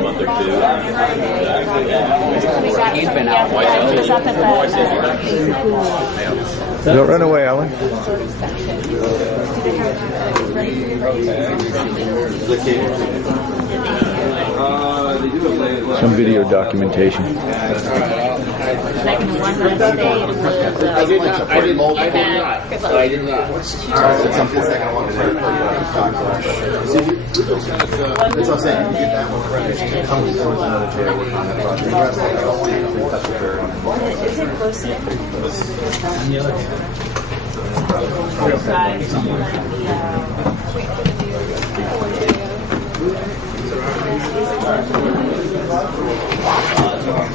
month or two. He's been out. He was up at the... Don't run away, Alan. Some video documentation. I did not. That's what I'm saying. You get that one correct. You can come with another day working on that project. I don't want you to touch the fair. Is it close to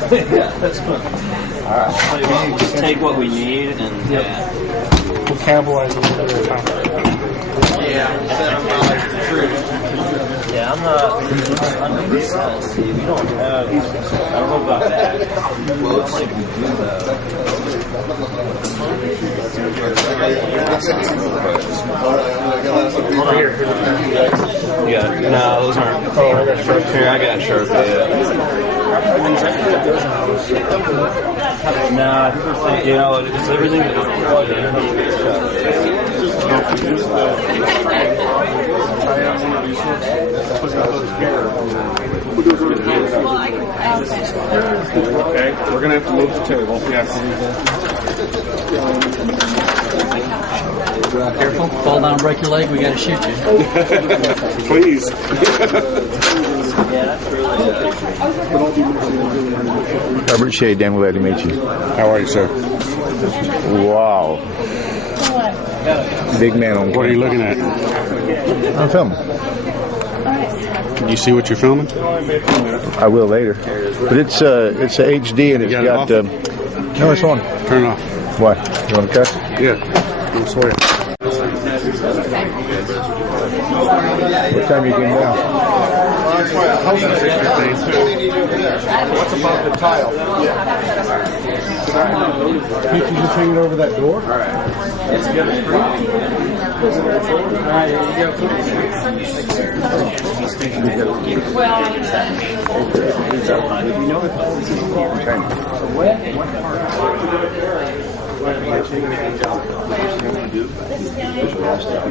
Yeah, that's good. Alright. So we just take what we need and we'll cannibalize a little bit of time. Yeah, I'm not 100%. See, we don't have. I don't know about that. Well, it's like we do Yeah, no, those aren't. Oh, I got sharp. Here, I got sharp. No, you know, it's everything that was plugged in. Okay, we're gonna have to move the table. Yes. Careful, fall down, break your leg. We got to shoot you. Please. Robert Shea, damn glad to meet you. How are you, sir? Wow. Big man on What are you looking at? I'm filming. Can you see what you're filming? I will later. But it's a HD and it's You got... got it no, it's on. Turn it off. Why? You want to cut? Yeah. I'm sorry. What time you came down? What's about the tile? Can't you just hang it over that door? All right. It's good.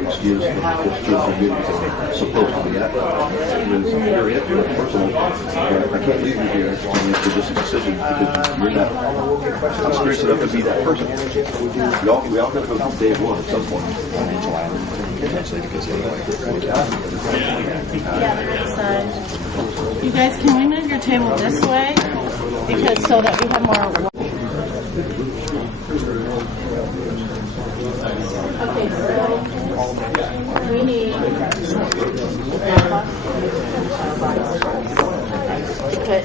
Excuse for supposed to be at. I can't leave you here for just a decision because you're not experienced enough to be that person. We all got to go to day one at some point. You guys, can we move your table this way? Because so that we have more... Okay, so we need to put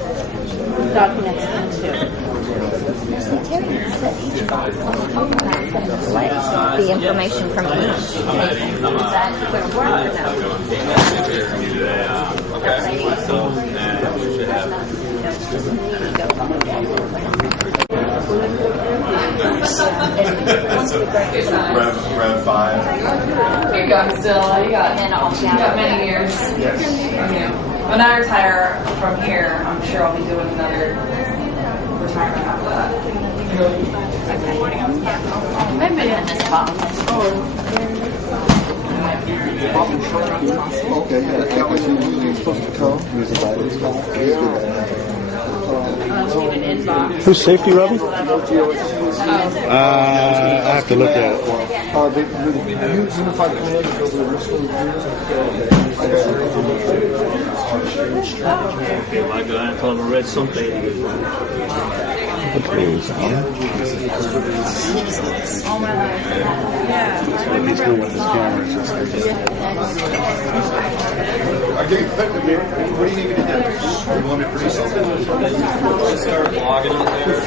documents into. The information from each. Is that clear work or no? Rev 5. You're young still. You got many years. When I retire from here, I'm sure I'll be doing another retirement after that. I've been in this box. Okay, yeah. You're supposed to come. Who's safety, Robbie? I have to look at it. The unified command is over the Okay, my guy, I told him I read something. All my life. Yeah. He's good with his cameras. What do you need me to do? You want me to produce something? Just start vlogging on there.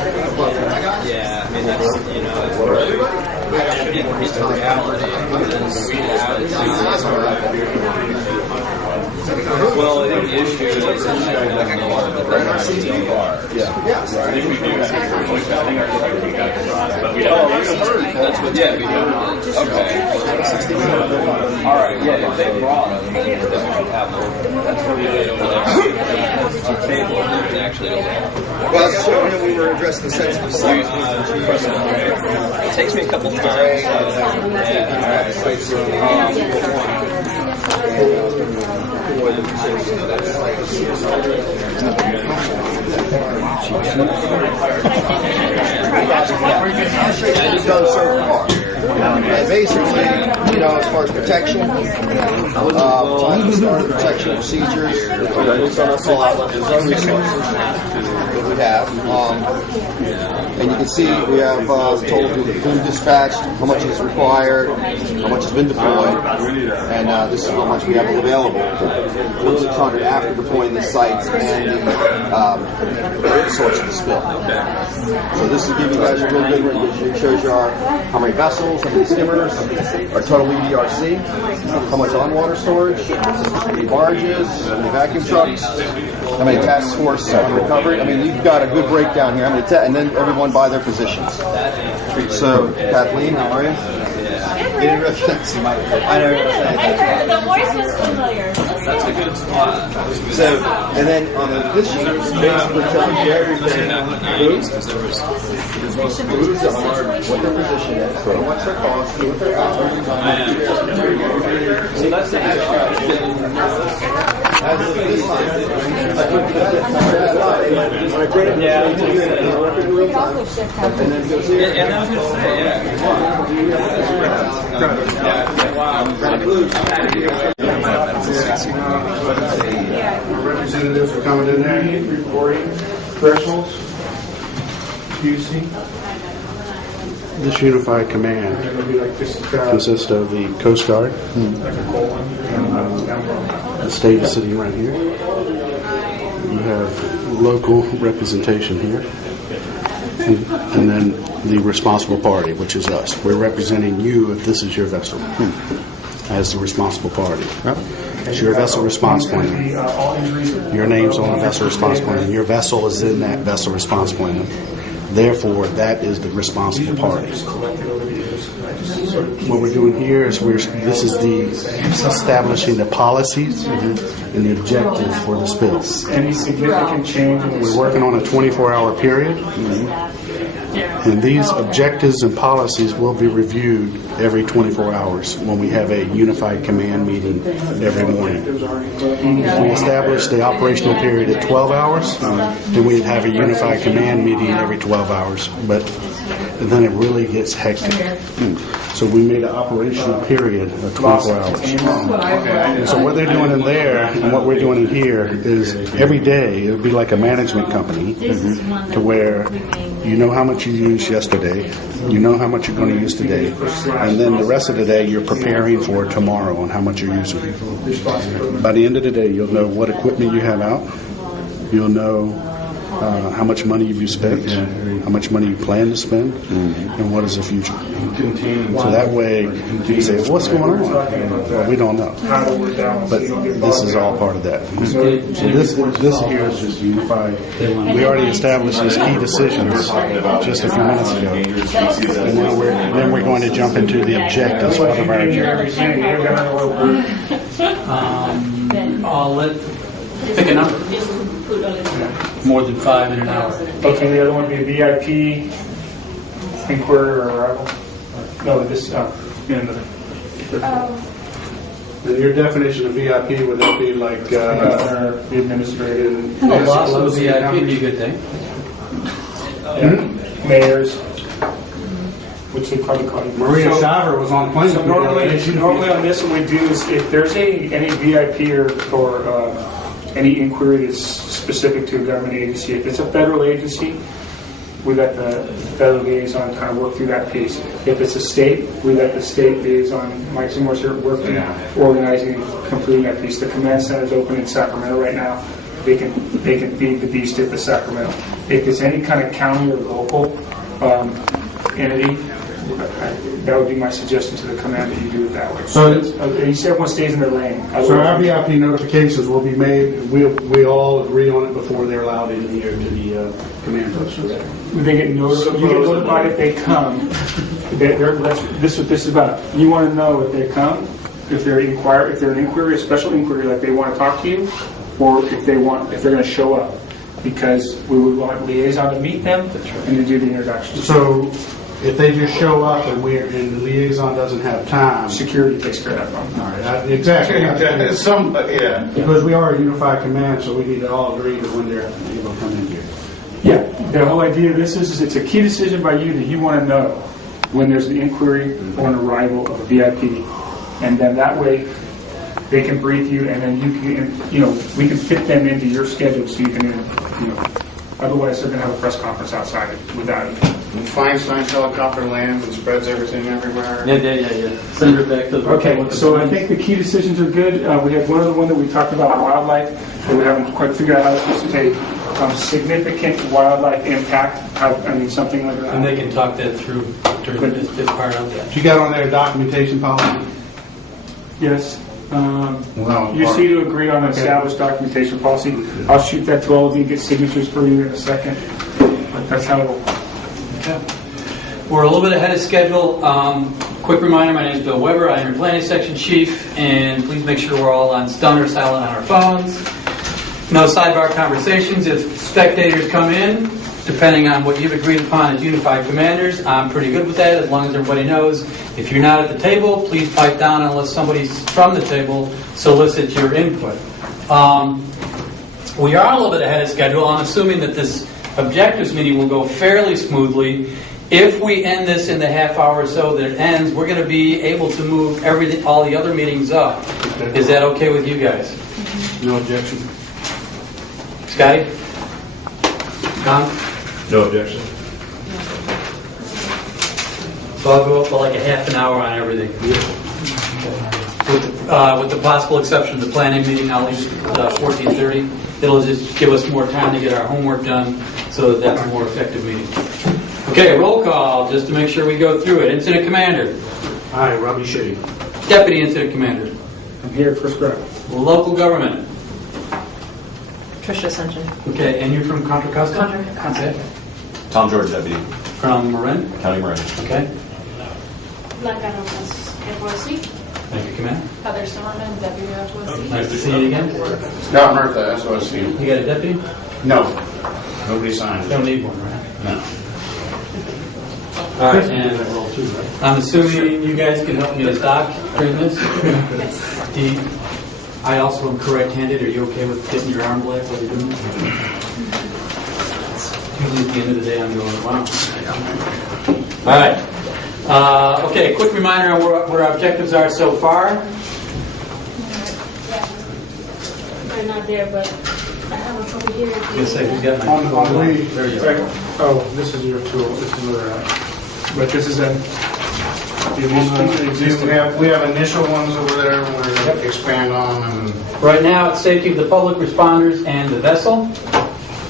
Yeah, I mean, that's, you know, it's a reality. Well, I think the issue is that that's what, yeah, we do. Okay. All right, yeah, if they brought them, then we have them. That's what we did over there. Well, showing him we were addressing the sensitive site. It takes me a couple times. Done so far. And basically, as far as protection, started protection procedures, it's on our call out, there's no resources that we have. And you can see we have told who's been dispatched, how much is required, how much has been deployed, and this is how much we have available. 600 after deploying the sites and the source of the spill. So this is giving you guys a real good one. It shows you how many vessels, how many skimmers, our total EDRC, how much on-water storage, how many barges, how many vacuum trucks, how many task force recovery. I mean, you've got a good breakdown here. And then everyone by their positions. So, Kathleen, how are you? You didn't recognize you. I know you're saying that. The voice was familiar. That's a good spot. So, and then on this sheet, basically telling you everything. Who's are, what their position is, what's their cost, what their hours. So that's the extra. Yeah. And then goes here. And I was going to say, Representatives are coming in there, reporting thresholds. QC. This unified command consists of the Coast Guard. The state is sitting right here. You have local representation here. And then the responsible party, which is us. We're representing you if this is your vessel as the responsible party. It's your vessel response plan. Your name's on the vessel response plan. Your vessel is in that vessel response plan. Therefore, that is the responsible party. What we're doing here is this is establishing the policies and the objectives for the spill. Any significant changes? We're working on a 24-hour period. And these objectives and policies will be reviewed every 24 hours when we have a unified command meeting every morning. If we establish the operational period at 12 hours, then we'd have a unified command meeting every 12 hours. But then it really gets hectic. So we made an operational period of 24 hours. And so what they're doing in there and what we're doing in here is every day it would be like a management company to where you know how much you used yesterday, you know how much you're going to use today, and then the rest of the day you're preparing for tomorrow on how much you're using. By the end of the day, you'll know what equipment you have out, you'll know how much money you've spent, how much money you plan to spend, and what is the future. So that way, you say, what's going on? Well, we don't know. But this is all part of that. So this here is just unified. We already established these key decisions just a few minutes ago. And then we're going to jump into the objectives of our journey. I'll pick a number. More than 5 in an hour. Okay, the other one would be VIP, inquiry, or arrival. No, this, Your definition of VIP, would that be like the administrative? A lot of VIP would be a good thing. Mayors, which they probably call you. Maria Shriver was on plane. So normally on this, what we do is if there's any VIP or any inquiry that's specific to a government agency, if it's a federal agency, we let the federal liaison kind of work through that piece. If it's a state, we let the state liaison, Mike Seymour, work through organizing and completing that piece. The command center is open in Sacramento right now. They can feed the beast at the Sacramento. If it's any kind of county or local entity, that would be my suggestion to the command that you do it that way. So you said everyone stays in their lane. So our VIP notifications will be made. We all agree on it before they're allowed in here to the command post. They get notified. You get notified if they come. This is what this is about. You want to know if they come, if they're an inquiry, a special inquiry, like they want to talk to you, or if they're going to show up. because we would want liaison to meet them and to do the introductions. So if they just show up and the liaison doesn't have time. Security takes care of that. All right, exactly. Yeah. Because we are a unified command, so we need to all agree that when they're able to come in here. Yeah, the whole idea of this is it's a key decision by you that you want to know when there's an inquiry or an arrival of a VIP, and then that way they can brief you, and then you can, we can fit them into your schedule so you can, otherwise they're going to have a press conference outside without you. Feinstein's helicopter lands and spreads everything everywhere. Yeah. Send it back to the... Okay, so I think the key decisions are good. We had one other one that we talked about, wildlife, that we haven't quite figured out how to participate. Significant wildlife impact, something like that. And they can talk that through during this part of that. You got on there documentation policy? Yes. Well, You see to agree on an established documentation policy. I'll shoot that to all of you, get signatures for you in a second. But that's how it'll... Okay. We're a little bit ahead of schedule. Quick reminder, my name is Bill Weber. I'm your planning section chief, and please make sure we're all on stun or silent on our phones. No sidebar conversations. If spectators come in, depending on what you've agreed upon as unified commanders, I'm pretty good with that as long as everybody knows. If you're not at the table, please pipe down unless somebody from the table solicits your input. We are a little bit ahead of schedule. I'm assuming that this objectives meeting will go fairly smoothly. If we end this in the half hour or so that it ends, we're going to be able to move all the other meetings up. Is that okay with you guys? No objection. Scotty? Tom? No objection. So I'll go up for like a half an hour on everything. With the possible exception of the planning meeting, I'll leave 14:30. It'll just give us more time to get our homework done so that that's a more effective meeting. Okay, roll call, just to make sure we go through it. Incident Commander. Hi, Robbie Shea. Deputy Incident Commander. I'm here, Chris Grant. Local Government. Tricia Ascension. Okay, and you're from Contra Costa? Contra Costa. Okay. Tom George, deputy. From Marin? County Marin. Okay. Blanca Rosas, FOSC. Thank you, Commander. Heather Silverman, Deputy FOSC. Nice to see you again. Scott Murtha, SOSC. You got a deputy? No. Nobody signed. Don't need one, right? No. All right, and I'm assuming you guys can help me with Doc during this? I also am correct-handed. Are you okay with getting your arm black while you're doing it? Usually at the end of the day, I'm going, wow. All right. Okay, quick reminder on where our objectives are so far. They're not there, but I have a couple here. Yes, who's got my On the way. There you go. Oh, this is your tool. This is where they're at. But this is the existing. We have initial ones over there we're going to expand on. And Right now, it's safety of the public responders and the vessel.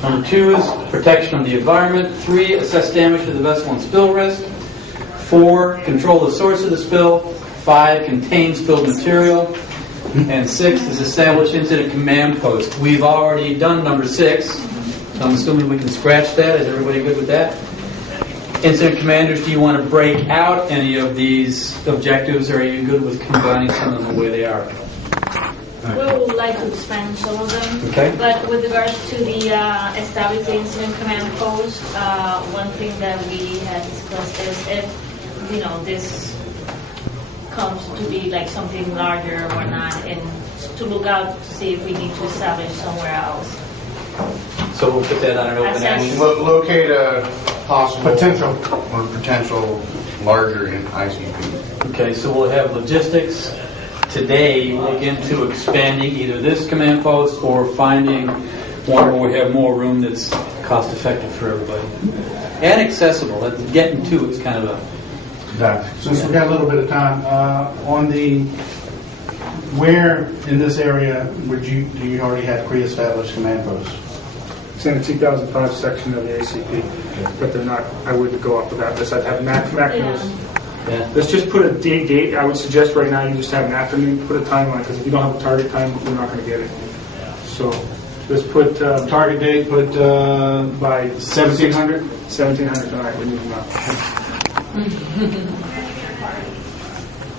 Number 2 is protection of the environment. 3, assess damage to the vessel and spill risk. 4, control the source of the spill. 5, contain spilled material. And 6 is establish incident command post. We've already done number 6, so I'm assuming we can scratch that. Is everybody good with that? Incident commanders, do you want to break out any of these objectives, or are you good with combining some of them the way they are? We would like to expand some of them. Okay. But with regards to the establish the incident command post, one thing that we had discussed is if, this comes to be like something larger or not, and to look out to see if we need to establish somewhere else. So we'll put that on an open action. locate a possible potential larger in ICP. Okay, so we'll have logistics today look into expanding either this command post or finding one where we have more room that's cost effective for everybody and accessible. Getting to it's kind of a Since we've got a little bit of time, where in this area do you already have pre-established command posts? It's in the 2005 section of the ACP, but they're not. I wouldn't go up to that. I'd have Mac knows. Yeah. Let's just put a date. I would suggest right now you just have an afternoon, put a timeline, because if you don't have a target time, we're not going to get it. So just put Target date, put by 1700. 1700 tonight. We need them out.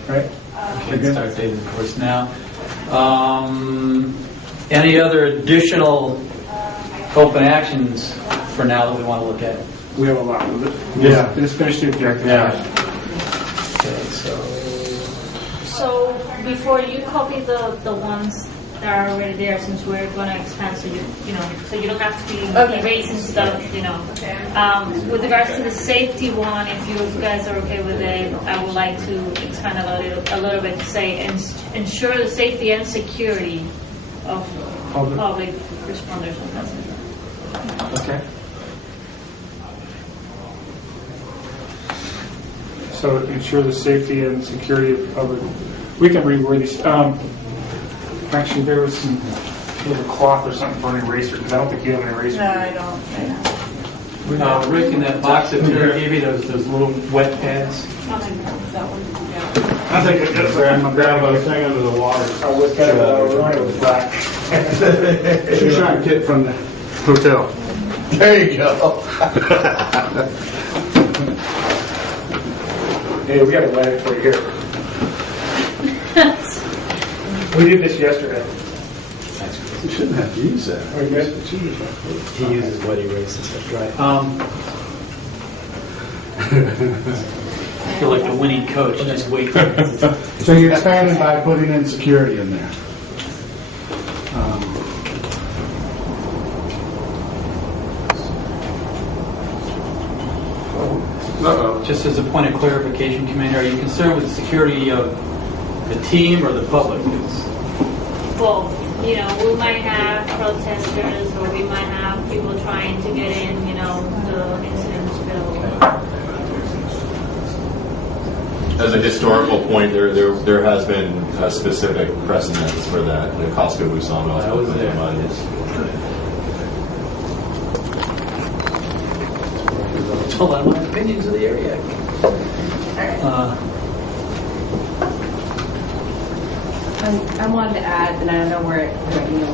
Right? Okay, start date, of course, now. Any other additional open actions for now that we want to look at? We have a lot. Yeah. Let's finish the objective. Okay, So before you copy the ones that are already there, since we're going to expand, so you don't have to be erasing stuff, with regards to the safety one, if you guys are okay with it, I would like to expand a little bit to say ensure the safety and security of public responders and passengers. Okay. So ensure the safety and security of public. We can reword these. Actually, there was some little cloth or something for an eraser, because I don't think you have an eraser. No, I don't. Rick, in that box that Terry gave you, those little wet pads. I'll take that one. Yeah. I think it gets there. I'm going to grab a thing under the water. I was kind of running with black. Shoeshine kit from the hotel. There you go. Hey, we got a letter for you here. We did this yesterday. You shouldn't have to use that. He uses wet erasers, that's right. I feel like the winning coach, just wait. So you expanded by putting in security in there. Just as a point of clarification, Commander, are you concerned with the security of the team or the public? Both. We might have protesters, or we might have people trying to get in, the incidents bill. As a historical point, there has been a specific precedence for that. The Costco Busan was there. Told out my opinions of the area. I wanted to add, and I don't know where you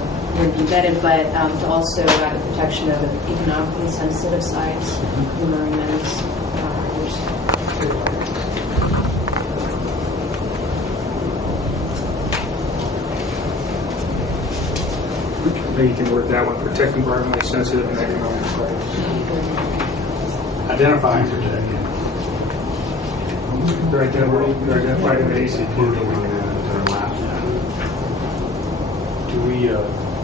vetted, but to also add the protection of economically sensitive sites, the marinas. Maybe you can word that one: protect environmentally sensitive and economic sites. Identify and protect. They're identified in the ACP.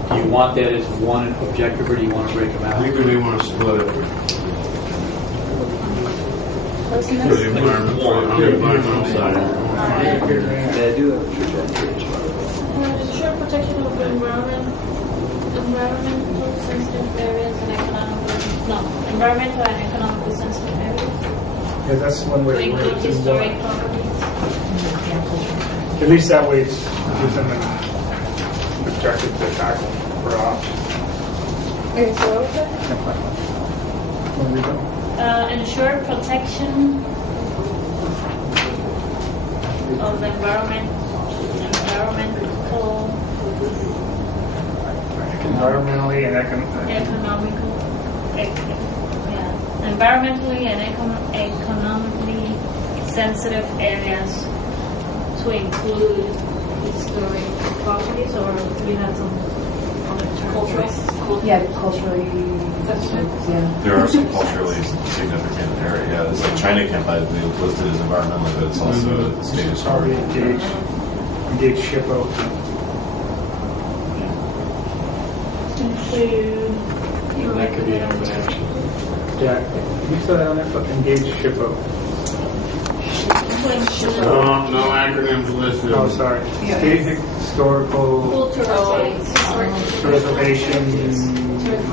Do you want that as one objective, or do you want to break them out? I think we may want to split it. What's the For next? the environmental side. Ensure protection of the environmental sensitive areas and environmental and economically sensitive areas. Yeah, that's one way. To include historic properties. At least that way, it's gives them an objective to tackle for off. Okay, so what was that? Ensure protection of the environmentally and environmentally and economically sensitive areas to include historic properties, or you have some other cultural? Yeah, culturally sensitive. Yeah. There are some culturally significant areas. Yeah, it's like China can't be listed as environmental, but it's also a state historic. Engage SHPO. That could be an open action. Yeah, you saw that on that book, engage SHPO. No acronyms listed. Oh, sorry. State historical preservation.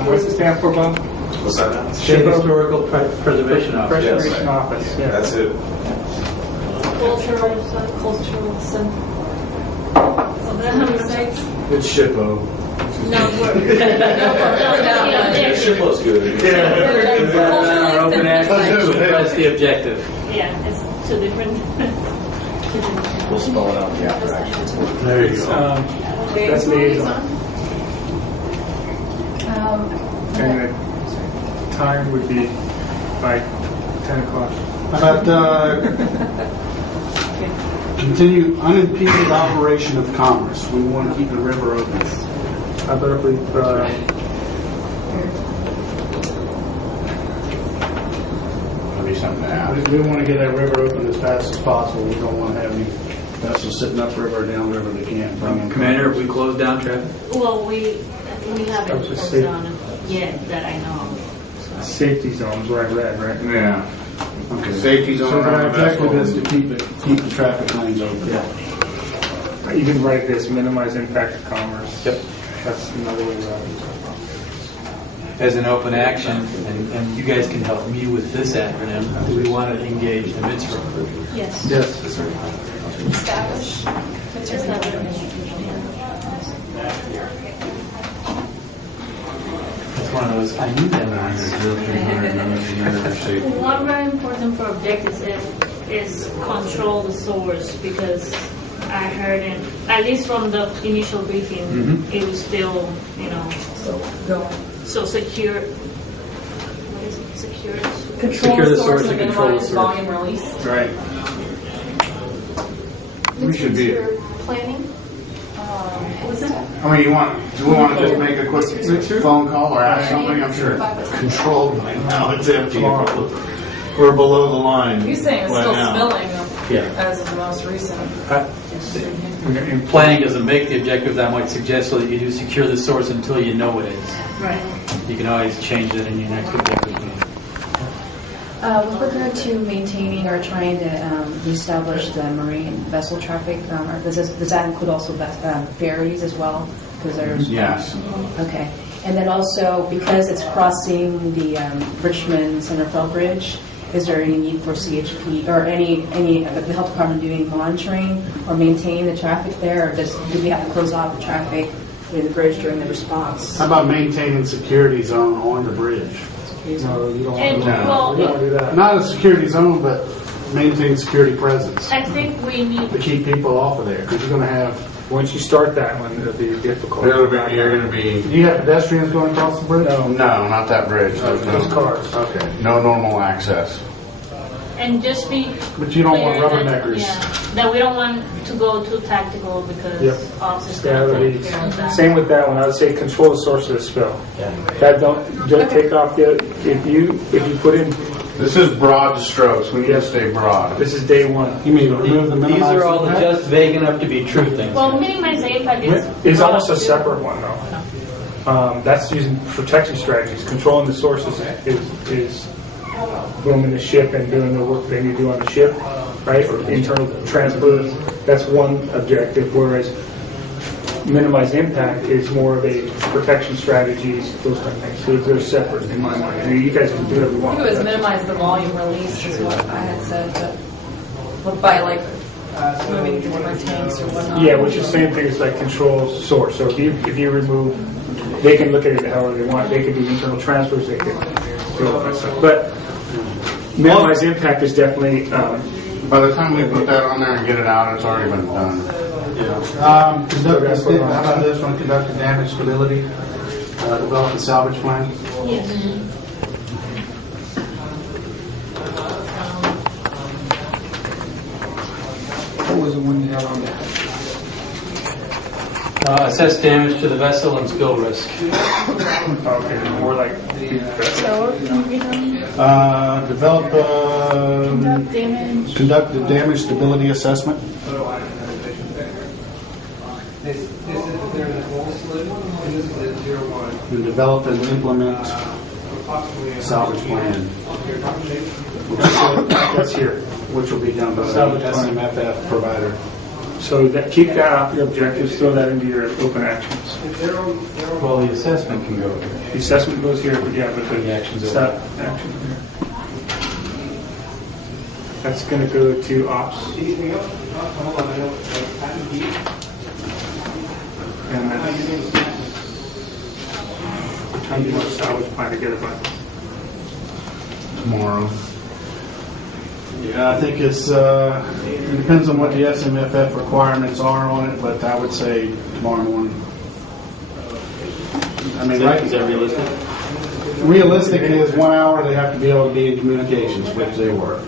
What's it stand for, Bob? What's that? State Historical Preservation Office. Preservation Office. Yeah. That's it. Cultural center. It's SHPO. No, SHPO's good. Open action. That's the objective. Yeah, it's two different. We'll spell it out in the after action. There you go. That's liaison. And the time would be by 10 o'clock. How about continue unimpeded operation of commerce? We want to keep the river open. How about if we We want to get that river open as fast as possible. We don't want to have any vessels sitting upriver or downriver that can't bring in. Commander, if we close down traffic? Well, we haven't closed down yet that I know of. Safety zones, what I read, right? Yeah. Okay. Safety zone So around our objective vessel. is to keep the traffic lanes open. Yeah. You can write this, minimize impact to commerce. Yep. That's another way around it. As an open action, and you guys can help me with this acronym, do we want to engage the MITSRA? Yes. Yes. Establish. It's one of those, I knew that One very important for objectives is control the source, because I heard it, at least from the initial briefing, it was still, so secure. What is it? Secure. Secure the source and control the source. Volume release. Right. We should be. Planning. What's that? I mean, do we want to just make a quick phone call or ask something? I'm sure it's controlled by now. It's empty. We're below the line. You're saying it's right still now. spilling as of the most recent. Planning doesn't make the objective that much suggest so that you do secure the source until you know it is. Right. You can always change that in your next objective. With regard to maintaining or trying to reestablish the marine vessel traffic, does that include also ferries as well? Because there's Yes. Okay, and then also because it's crossing the Richmond Centerville Bridge, is there any need for CHP or any the health department doing monitoring or maintaining the traffic there, or do we have to close off the traffic in the bridge during the response? How about maintaining security zone on the bridge? No, you don't And, well, want to do that. Not a security zone, but maintain security presence I think we need. to keep people off of there, because you're going to have. Once you start that one, it'll be difficult. You're going to be. Do you have pedestrians going across the bridge? No. No, not that bridge. Those cars. Okay. No normal access. And just be. But you don't want clear rubberneckers. that we don't want to go too tactical because officers That'll gonna be- take care of that. Same with that one. I would say control the source of the spill. That don't take off the. If you put in. This is broad strokes. We need to stay broad. This is day one. You mean remove the These minimize are all the impact? just vague enough to be true things. Well, minimize the impact It's almost a separate one though. That's using protection strategies. Controlling the sources is booming the ship and doing the work they need to do on the ship, right? Or internal transfers. That's one objective. Whereas minimize impact is more of a protection strategies, those kind of things. So they're separate in my mind. I mean, you guys can do whatever you I want. think it was minimize the volume release is what I had said, but by like moving to different tanks or whatnot. Yeah, which is the same thing as like control source. So if you remove, they can look at it however they want. They can do internal transfers. They can do all that stuff. But minimize impact is definitely. By the time we put that on there and get it out, it's already been done. How about this one? Conduct a damage stability, develop a salvage plan. Yes. What was the one you had on there? Assess damage to the vessel and spill risk. Okay, more like. Develop Damage. conduct a damage stability assessment. And develop and implement salvage plan. That's here. Which will be done by the Salvage plan. SMFF provider. So keep that off your objectives. Throw that into your open actions. Well, the assessment can go here. The assessment goes here, but The actions over. set action here. That's going to go to ops. And then, what time do you want salvage plan to get it by? Tomorrow. Yeah, I think it depends on what the SMFF requirements are on it, but I would say tomorrow morning. I mean, Is that realistic? realistic is 1 hour. They have to be able to be in communications, which they were.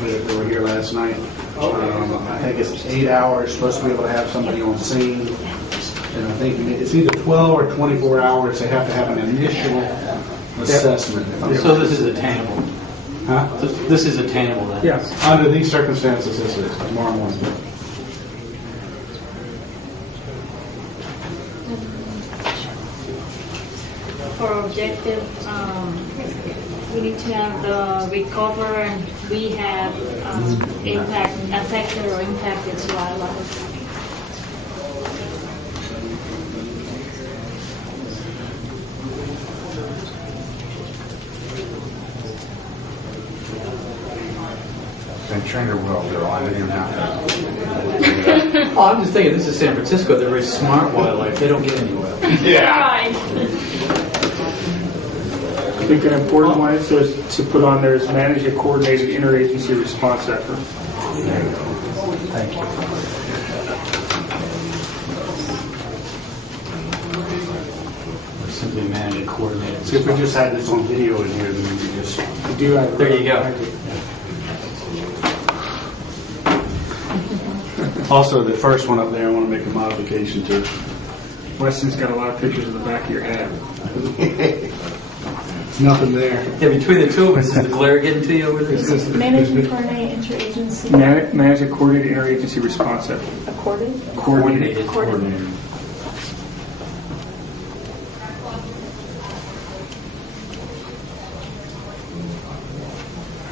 They were here last night. I think it's 8 hours. Supposed to be able to have somebody on scene, and I think it's either 12 or 24 hours. They have to have an initial assessment. So this is attainable. Huh? This is attainable then? Yes. Under these circumstances, this is tomorrow morning. For objective, we need to have the recover and rehab affected or impacted wildlife. And trainer will do. I didn't have Oh, I'm just thinking, this is San Francisco. They're very smart wildlife. They don't get anywhere. Right. I think an important one is to put on there is manage a coordinated interagency response effort. Thank you. Or simply manage a coordinated. See, if we just had this on video in here, then we could just... We do have. There you go. Also, the first one up there, I want to make a modification to. Weston's got a lot of pictures of the back of your head. Nothing there. Yeah, between the two of us, is the glare getting to you over there? Manage and coordinate interagency. Manage a coordinated interagency response effort. Coordinated. Coordinated.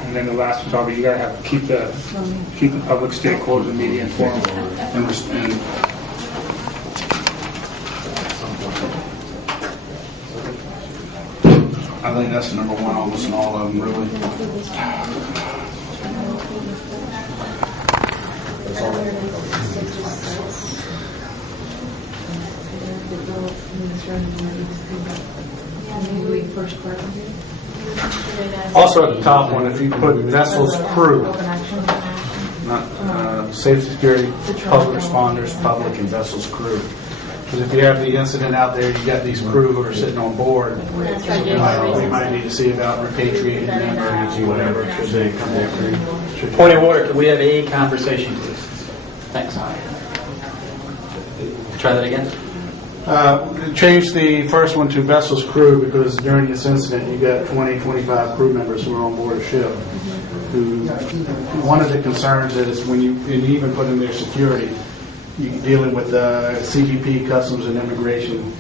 And then the last one, probably you gotta have keep the public stakeholders and media informed. And I think that's number one almost in all of them, really. Also at the top one, if you put vessels crew, not safety, security, public responders, public and vessels crew. Because if you have the incident out there, you got these crew who are sitting on board. We might need to see about repatriating them or whatever. Should they come there? Point of order. Can we have a conversation, please? Thanks. Try that again. Change the first one to vessels crew because during this incident you got 20, 25 crew members who are on board a ship. Who one of the concerns is when you even put in their security, you're dealing with CBP, Customs and Immigration,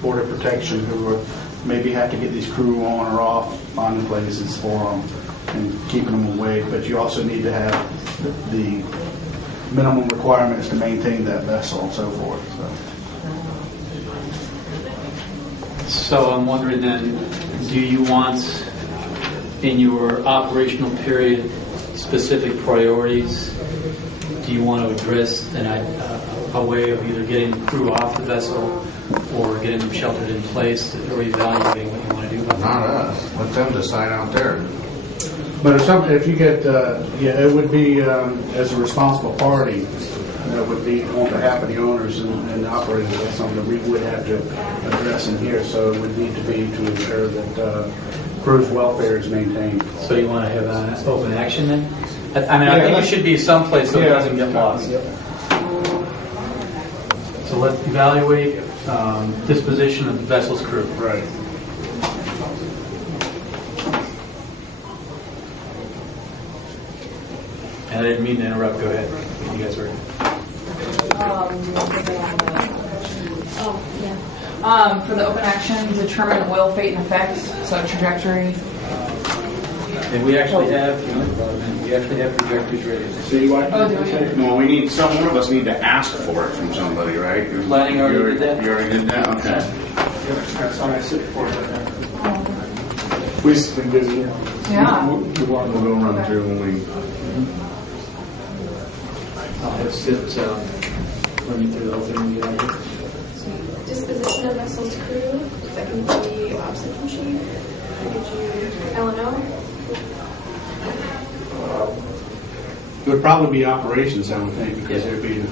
Border Protection, who are, maybe have to get these crew on or off, finding places for them and keeping them away. But you also need to have the minimum requirements to maintain that vessel and so forth. So I'm wondering then, do you want in your operational period specific priorities? Do you want to address a way of either getting the crew off the vessel or getting them sheltered in place, or evaluating what you want to do about Not us. Let them decide out there. But if you get, it would be as a responsible party, that would be on behalf of the owners and the operators. That's something that we would have to address in here. So it would need to be to ensure that crew's welfare is maintained. So you want to have an open action then? I think it should be someplace so it doesn't get lost. So let's evaluate disposition of the vessel's crew. Right. And I didn't mean to interrupt. Go ahead. You guys were. For the open action, determine oil, fate, and effects, so trajectory. And we actually have trajectories ready. See what? Oh, do we? Well, we need one of us need to ask for it from somebody, right? Planning already did that? You already did that? Okay. That's on my sit for it. We've just been busy. Yeah. We'll go run through when we. I'll have Sid run you through the whole thing. Disposition of vessels crew, that can be obstacle chief, that could you L&O. It would probably be operations, I would think, because there'd be.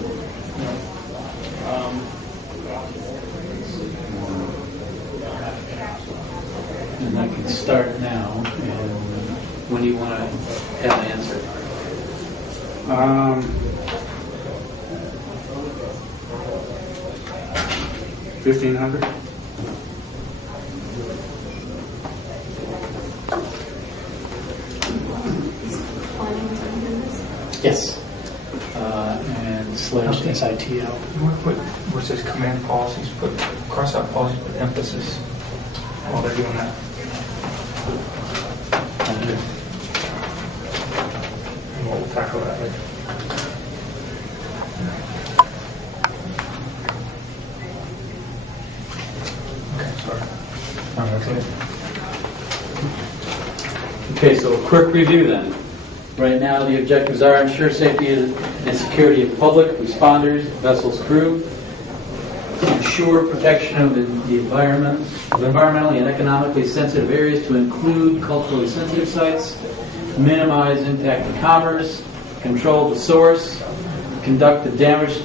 And I can start now. And when do you want to have an answer? 1,500. SITL. Where it says command policies, cross out policies, put emphasis while they're doing that. And we'll tackle that later. Okay, so a quick review then. Right now, the objectives are ensure safety and security of public, responders, vessel's crew, ensure protection of the environment, of environmentally and economically sensitive areas to include culturally sensitive sites, minimize impact to commerce, control the source, conduct a damage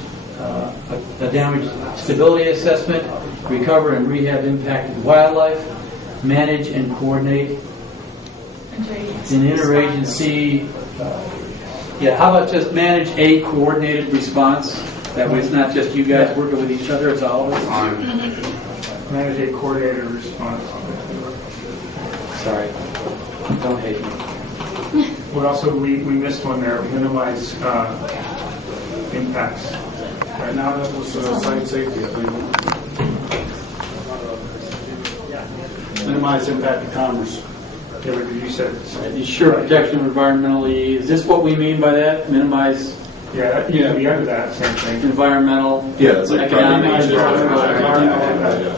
stability assessment, recover and rehab impacted wildlife, manage and coordinate an interagency. How about just manage a coordinated response? That way it's not just you guys working with each other, it's all of us. Manage a coordinated response. Sorry. Don't hate me. Well, also, we missed one there. Minimize impacts. Right now, that was site safety, I think. Minimize impact to commerce. Yeah, but you said Ensure protection environmentally. Is this what we mean by that? Minimize. Yeah, be under that same thing. Environmental. Yeah, it's like economic. environmental.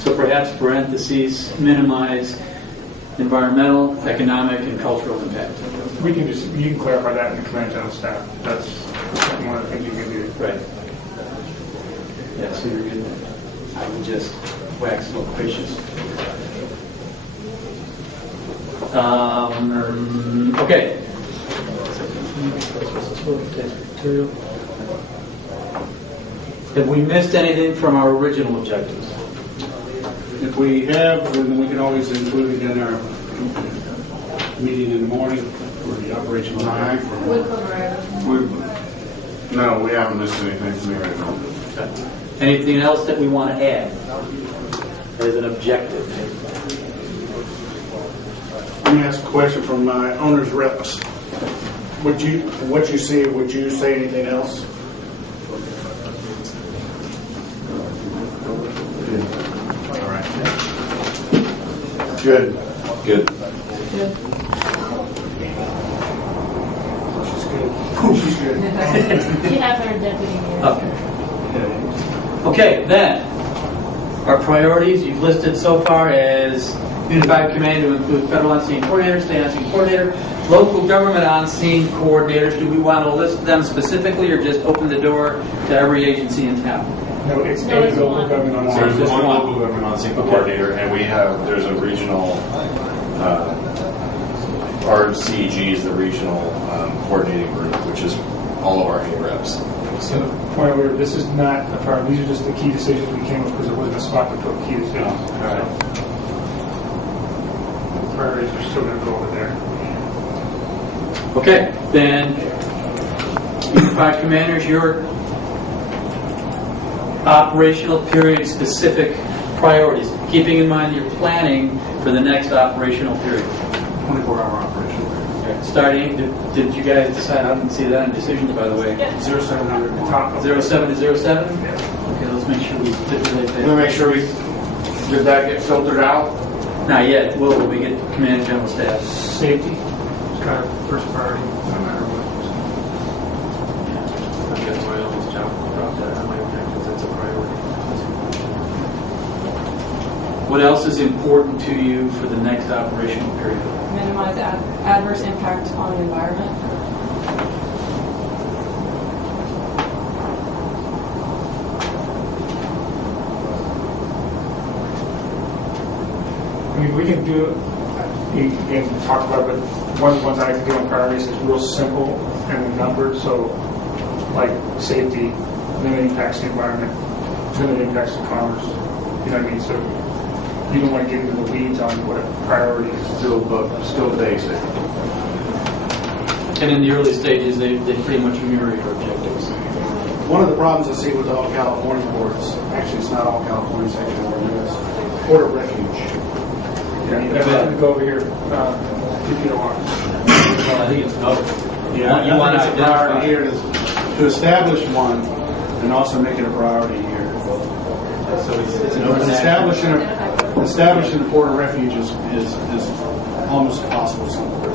So perhaps parentheses, minimize environmental, economic, and cultural impact. You can clarify that in the command general staff. That's one of the things you can do. Right. Yeah, so you're good. I would just wax loquacious. Okay. Have we missed anything from our original objectives? If we have, then we can always include it in our meeting in the morning for the operational. No, we haven't missed anything from me right now. Okay. Anything else that we want to add as an objective? Let me ask a question from my owner's reps. What you see, would you say anything else? All right. Good. Good. She's good. She's good. She has her deputy here. Okay, then, our priorities you've listed so far as Unified Command to include federal on-scene coordinator, state on-scene coordinator, local government on-scene coordinators. Do we want to list them specifically or just open the door to every agency in town? No, it's a local government on-scene. There's just one local government on-scene coordinator, and there's a regional, RCG is the regional coordinating group, which is all of our A reps. So, point of order, this is not a priority. These are just the key decisions we came up with because it wasn't a spot to put key decisions. Priorities are still going to go over there. Okay, then, Unified Commanders, your operational period specific priorities, keeping in mind you're planning for the next operational period. 24-hour operational period. Okay. Starting, did you guys decide? I didn't see that in decisions, by the way. 0700. 07 to 07? Okay, let's make sure we stipulate that. We'll make sure did that get filtered out? Not yet. Will we get command and general staff? Safety is kind of first priority, no matter what. That's my always job. Drop that on my objectives. That's a priority. What else is important to you for the next operational period? Minimize adverse impact on the environment. I mean, we can do it. You can talk about it, but one of the ones I can do on priorities is real simple and numbered. So, like safety, limited impacts to the environment, limited impacts to commerce. You know what I mean? So, you don't want to get into the weeds on what a priority is. Still basic. And in the early stages, they pretty much mirror your objectives. One of the problems I see with all California boards, actually it's not all California, it's actually all U.S. Port of refuge. Yeah, you have to go over here if you don't want. Well, I think it's both. Yeah, you want to identify identify here. to establish one and also make it a priority here. So it's an But establishing a port of refuge is almost impossible somewhere.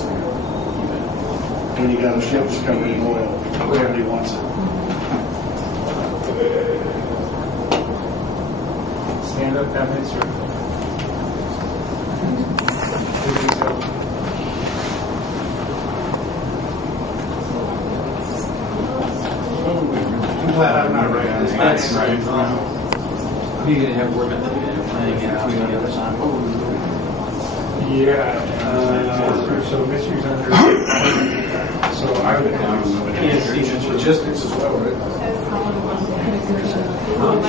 When you got a ship that's covered in oil, gravity wants it. Stand up, that makes sure. I'm glad I'm not right on this. That's right. Who are you going to have work on the planning and between the other side? Yeah, so mysteries under. So I would have ESC Logistics as well, right?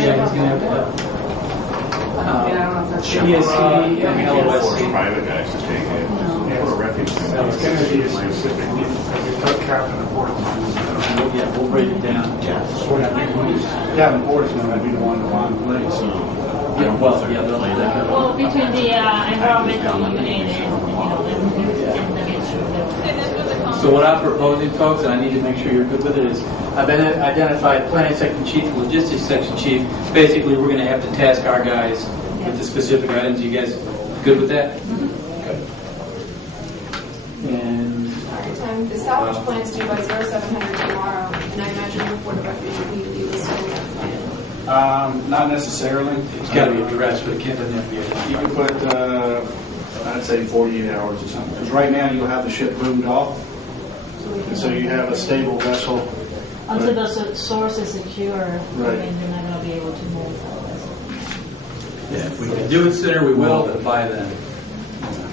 Yeah, he's going to have ESC and LOSC. Private guys to take it. Yes. For a refuge. It's going to be a specific need because they put Captain the port. Yeah, we'll break it down. Captain Port's going to be the one to find the place. Yeah, well, yeah, they'll lay that. Well, between the environmental unit and, So what I'm proposing, folks, and I need to make sure you're good with it, is I've identified planning section chief and logistics section chief. Basically, we're going to have to task our guys with the specific items. You guys good with that? Okay. And The salvage plan is due by 0700 tomorrow, and I imagine the Port of Refuge will need to be listed in that plan. Not necessarily. It's got to be addressed, but it can't doesn't have to be. You can put, I'd say 48 hours or something. Because right now you'll have the ship boomed off. And so you have a stable vessel. until the source is secure, Right. then you're not going to be able to move that vessel. Yeah, if we can do it sooner, we will, but by then.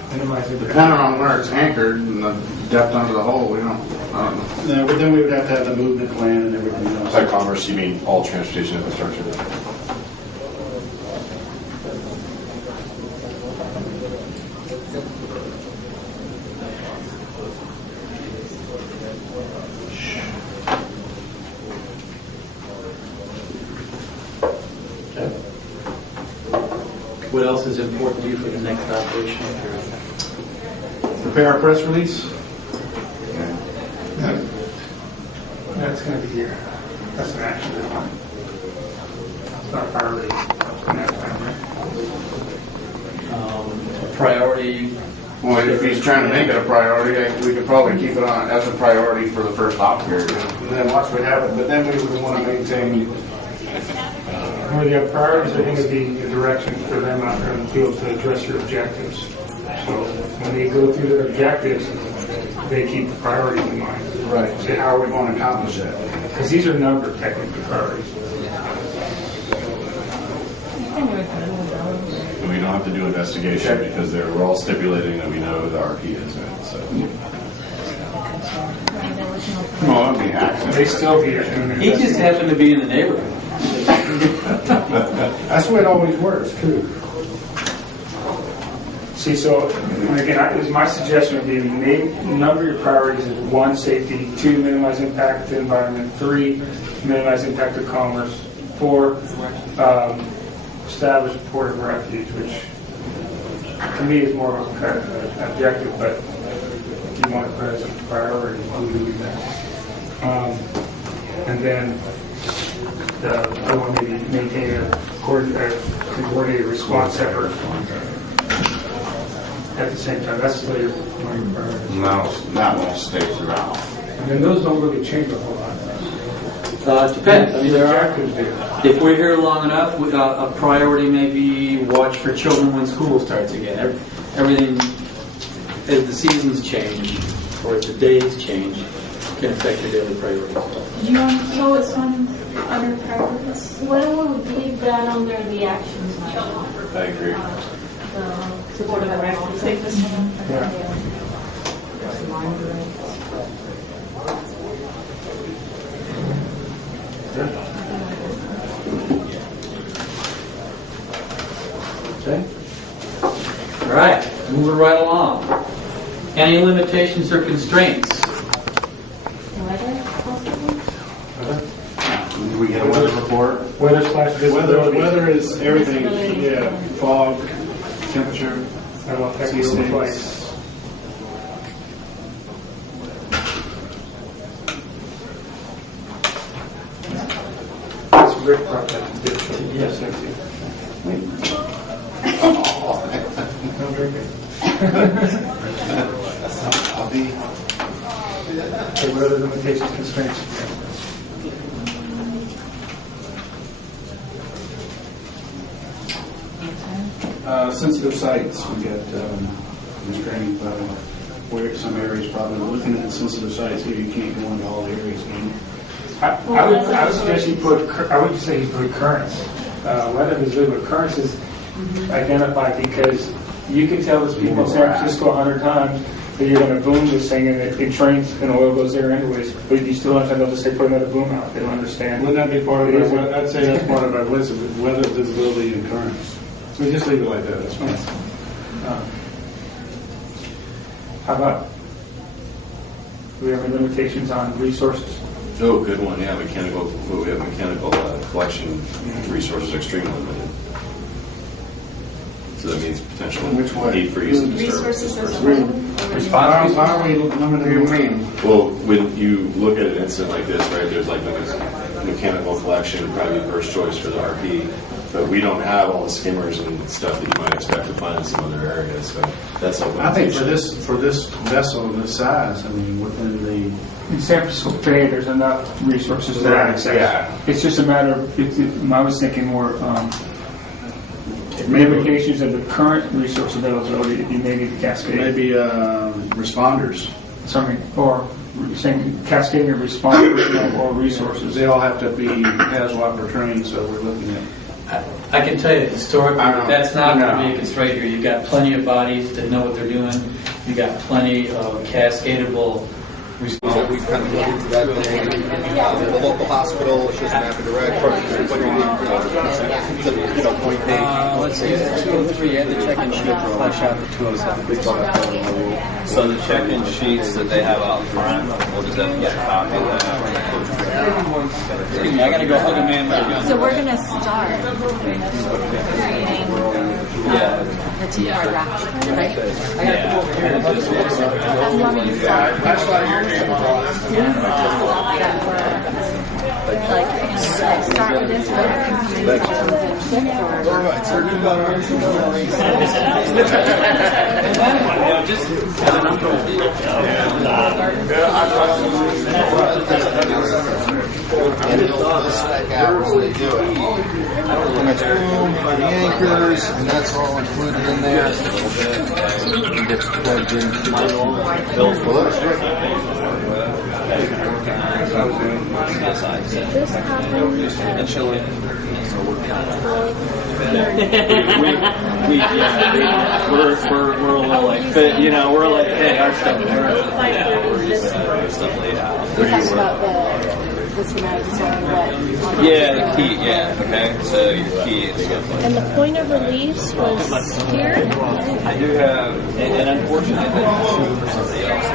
Depending on where it's anchored and the depth under the hull, I don't know. No, but then we would have to have the movement plan and everything else. By commerce, you mean all transportation infrastructure? What else is important to you for the next operational period? Prepare a press release. That's going to be here. That's an action deadline. It's not a priority. A priority. Well, if he's trying to make it a priority, we could probably keep it on as a priority for the first op period. And then once we have it, but then we would want to maintain. Well, the priorities are going to be a direction for them out there in the field to address your objectives. So when they go through their objectives, they keep the priorities in mind. Right. Say, how are we going to accomplish that? Because these are numbered technically priorities. And we don't have to do investigation because we're all stipulating that we know who the RP is. Right? So. Well, that'd be accident. They still be doing He just happened to be in the neighborhood. That's the way it always works, too. See, so again, my suggestion would be number your priorities as 1, safety; 2, minimize impact to the environment; 3, minimize impact to commerce; 4, establish a port of refuge, which to me is more of an objective, but if you want to put it as a priority, you do that. And then the other one, maybe maintain a coordinated response effort. At the same time, that's the way you're priorities. No, that won't stay throughout. And then those don't really change a whole lot. It depends. I mean, there are. Objectives do. If we're here long enough, a priority may be watch for children when school starts again. Everything, as the seasons change or as the days change, can affect your daily priorities. Do you want to throw this one under priorities? Why don't we leave that under the actions? I agree. The support of the refuge. Take this one. Okay. All right, moving right along. Any limitations or constraints? Do we get a weather report? Weather/visibility. Weather is everything. Yeah, fog, temperature. That'll affect the overflights. Rick brought that to this. Yes, thank you. No drinking. I'll be. Okay, what other limitations, constraints? Sensitive sites, we got restraining where some areas probably, we're looking at the sensitive sites here, you can't go into all the areas. I would suggest I would say you put occurrence. Weather visible occurrence is identified because you can tell those people in San Francisco 100 times that you're going to boom this thing and it trains and oil goes there anyways, but you still don't have to say put another boom out. They don't understand. Wouldn't that be part of it? I'd say that's part of our list of weather visibility and currents. So we just leave it like that, that's fine. How about, do we have any limitations on resources? Oh, good one. Yeah, mechanical. Well, we have mechanical collection resources extremely limited. So that means potential need for use of Resources as Why are we limiting? Well, when you look at an incident like this, right, there's like the mechanical collection, probably first choice for the RP, but we don't have all the skimmers and stuff that you might expect to find in some other areas. So that's a I think for this vessel this size, I mean, within the In San Francisco Bay, there's enough resources to access. Yeah. It's just a matter of, I was thinking more limitations of the current resource availability that you may need to cascade. maybe responders. Something, or saying cascading of responders or resources. They all have to be HAZWOP or trained, so we're looking at. I can tell you historically, that's not going to be a constraint here. You've got plenty of bodies that know what they're doing. You've got plenty of cascadable So we've kind of looked into that thing. The local hospital, it's just map and direct. Point page. Let's see, 203, add the check-in sheet to flesh out the 207. So the check-in sheets that they have out front, we'll just have to get a copy of that. Excuse me, I gotta go hug a man with a gun. So we're going to start creating the TR draft, right? Yeah. You want me to start? Like start with this one. All right, so we've got our Just as a number. and they'll spec out when they do it. Pretty much boom, find the anchors, and that's all included in there. And gets plugged into well, that's great. This happens. We're a little like fit, you know, we're like, hey, our stuff laid out. We talked about the schematic design, but Yeah, the key, yeah, okay, so your key is. And the point of release was here? I do have, and unfortunately, I think for somebody else.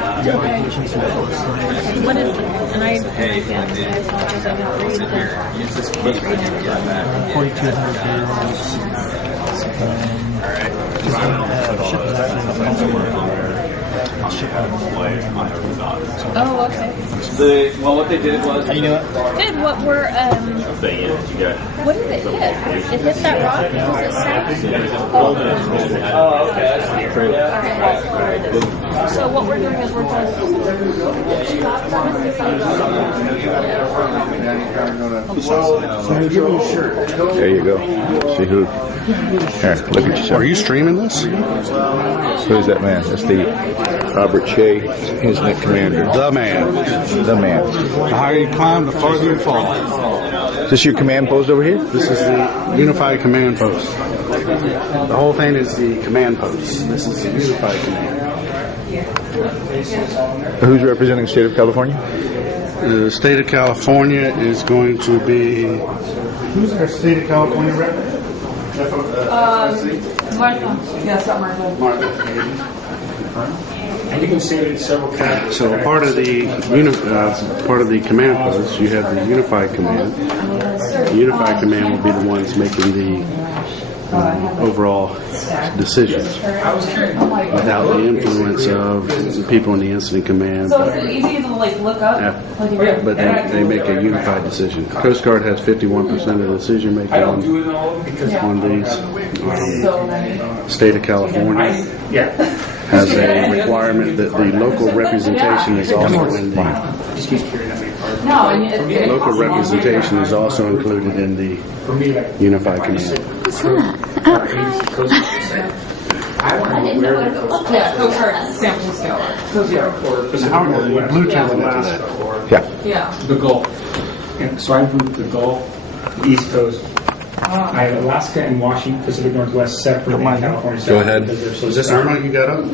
What is it? And I Hey, again, I apologize, I didn't read the... use this key to get back. 4,200 barrels. Oh, okay. Well, what they did was... Did what were, what did it hit? It hit that rock because it sank? Oh, okay. So what we're doing is we're There you go. See who. Here, look at yourself. Are you streaming this? Who's that man? That's the Robert Shea, his net commander. The man. The man. The higher you climb, the farther you fall. Is this your command post over here? This is the unified command post. The whole thing is the command post. This is the unified command. Who's representing the state of California? The state of California is going to be. Who's our state of California rep? Martha. Yeah, it's not Martha. Martha. And you can see it in several categories. So part of the command post, you have the unified command. The unified command will be the ones making the overall decision without the influence of the people in the incident command. So is it easy to like look up? But they make a unified decision. Coast Guard has 51% of the decision making on these. State of California has a requirement that the local representation is also in the local representation is also included in the unified command. I didn't know what it was. Yeah, Coast Guard, San Francisco. How do you Bluetooth into that? Yeah. The Gulf. And so I moved the Gulf, the East Coast. I have Alaska and Washington, Pacific Northwest separate, and California separate. Go ahead. Is this Irma you got up?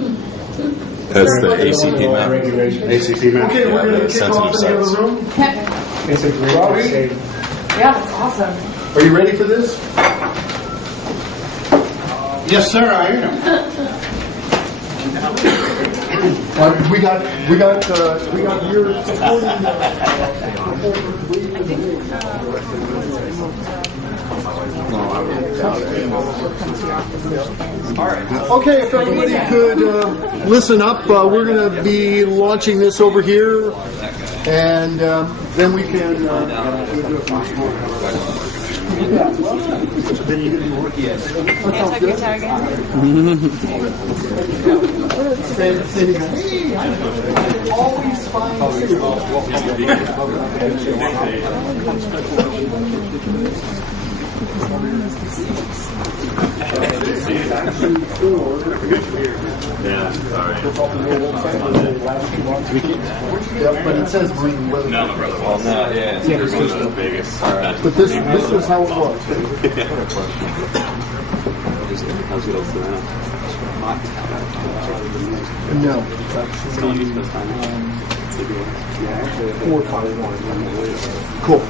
That's the ACP map. ACP map. Okay, we're going to kick off in the other room. It's a great day. Yeah, that's awesome. Are you ready for this? Yes, sir, I am. We got your supporting. Okay, if everybody could listen up, we're going to be launching this over here, and then we can. Then you're going to be working. Yes. Always find. Yeah, sorry. But it says Marine Weather. No, my brother was. No, yeah, it's Vegas. But this is how it was. No. Cool.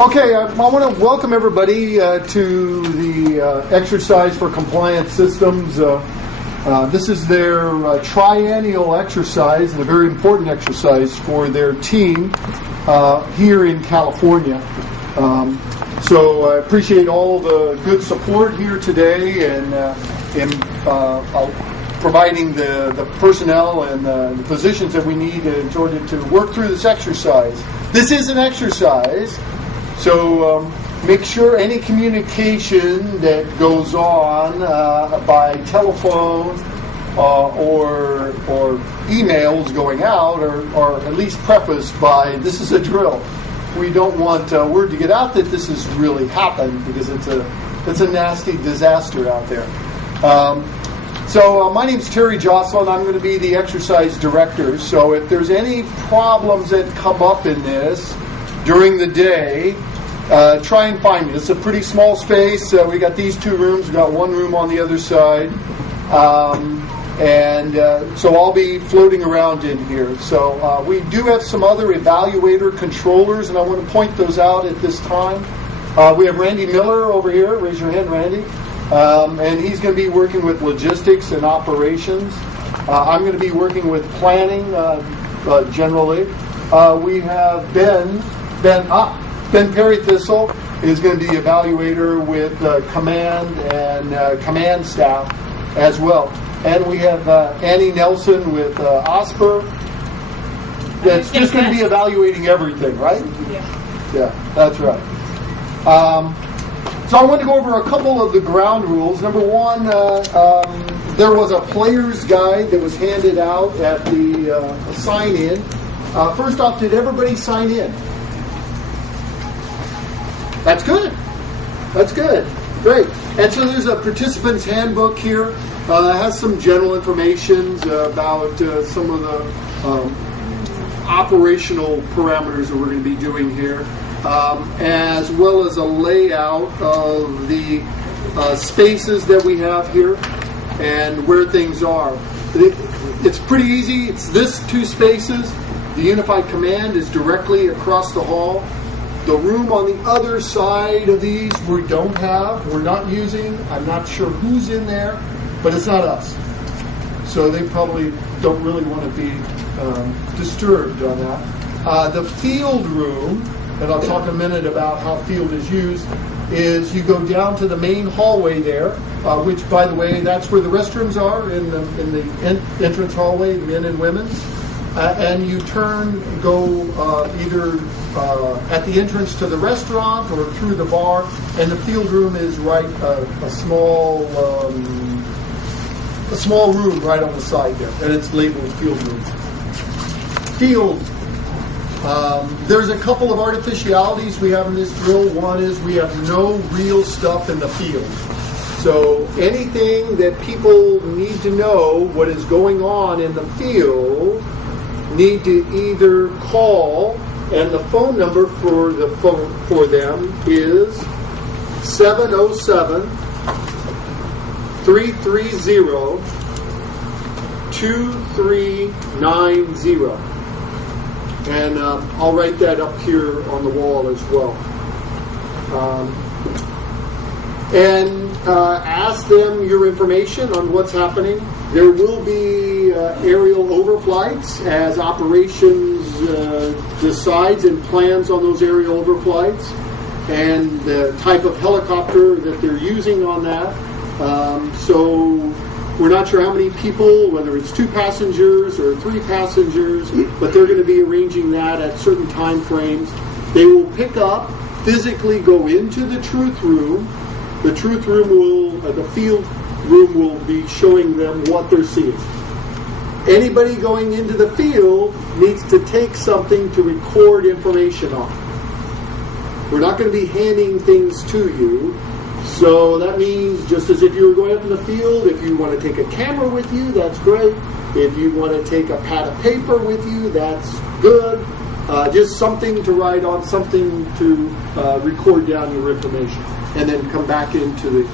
Okay, I want to welcome everybody to the exercise for compliance systems. This is their triennial exercise, and a very important exercise for their team here in California. So I appreciate all the good support here today, and in providing the personnel and the positions that we need in order to work through this exercise. This is an exercise, so make sure any communication that goes on by telephone or emails going out are at least prefaced by, this is a drill. We don't want word to get out that this has really happened, because it's a nasty disaster out there. So my name's Terry Jocelyn. I'm going to be the exercise director. So if there's any problems that come up in this during the day, try and find me. It's a pretty small space. We got these two rooms. We got one room on the other side. So I'll be floating around in here. So we do have some other evaluator controllers, and I want to point those out at this time. We have Randy Miller over here. Raise your hand, Randy. And he's going to be working with logistics and operations. I'm going to be working with planning generally. We have Ben Perry Thistle is going to be evaluator with command and command staff as well. And we have Annie Nelson with OSPR. That's just going to be evaluating everything, right? Yeah, that's right. So I want to go over a couple of the ground rules. Number one, there was a player's guide that was handed out at the sign-in. First off, did everybody sign in? That's good. That's good. Great. And so there's a participant's handbook here. It has some general information about some of the operational parameters that we're going to be doing here, as well as a layout of the spaces that we have here and where things are. It's pretty easy. It's this two spaces. The unified command is directly across the hall. The room on the other side of these we're not using. I'm not sure who's in there, but it's not us. So they probably don't really want to be disturbed on that. The field room, and I'll talk a minute about how field is used, is you go down to the main hallway there, which, by the way, that's where the restrooms are in the entrance hallway, men and women's. And you go either at the entrance to the restaurant or through the bar, and the field room is right a small room right on the side there, and it's labeled field room. Field. There's a couple of artificialities we have in this drill. One is we have no real stuff in the field. So anything that people need to know what is going on in the field need to either call, and the phone number for them is 707-330-2390. And I'll write that up here on the wall as well. And ask them your information on what's happening. There will be aerial overflights as operations decides and plans on those aerial overflights, and the type of helicopter that they're using on that. So we're not sure how many people, whether it's 2 passengers or 3 passengers, but they're going to be arranging that at certain time frames. They will pick up, physically go into the truth room. The truth room the field room will be showing them what they're seeing. Anybody going into the field needs to take something to record information on. We're not going to be handing things to you. So that means, just as if you were going up in the field, if you want to take a camera with you, that's great. If you want to take a pad of paper with you, that's good. Just something to write on, something to record down your information, and then come back into the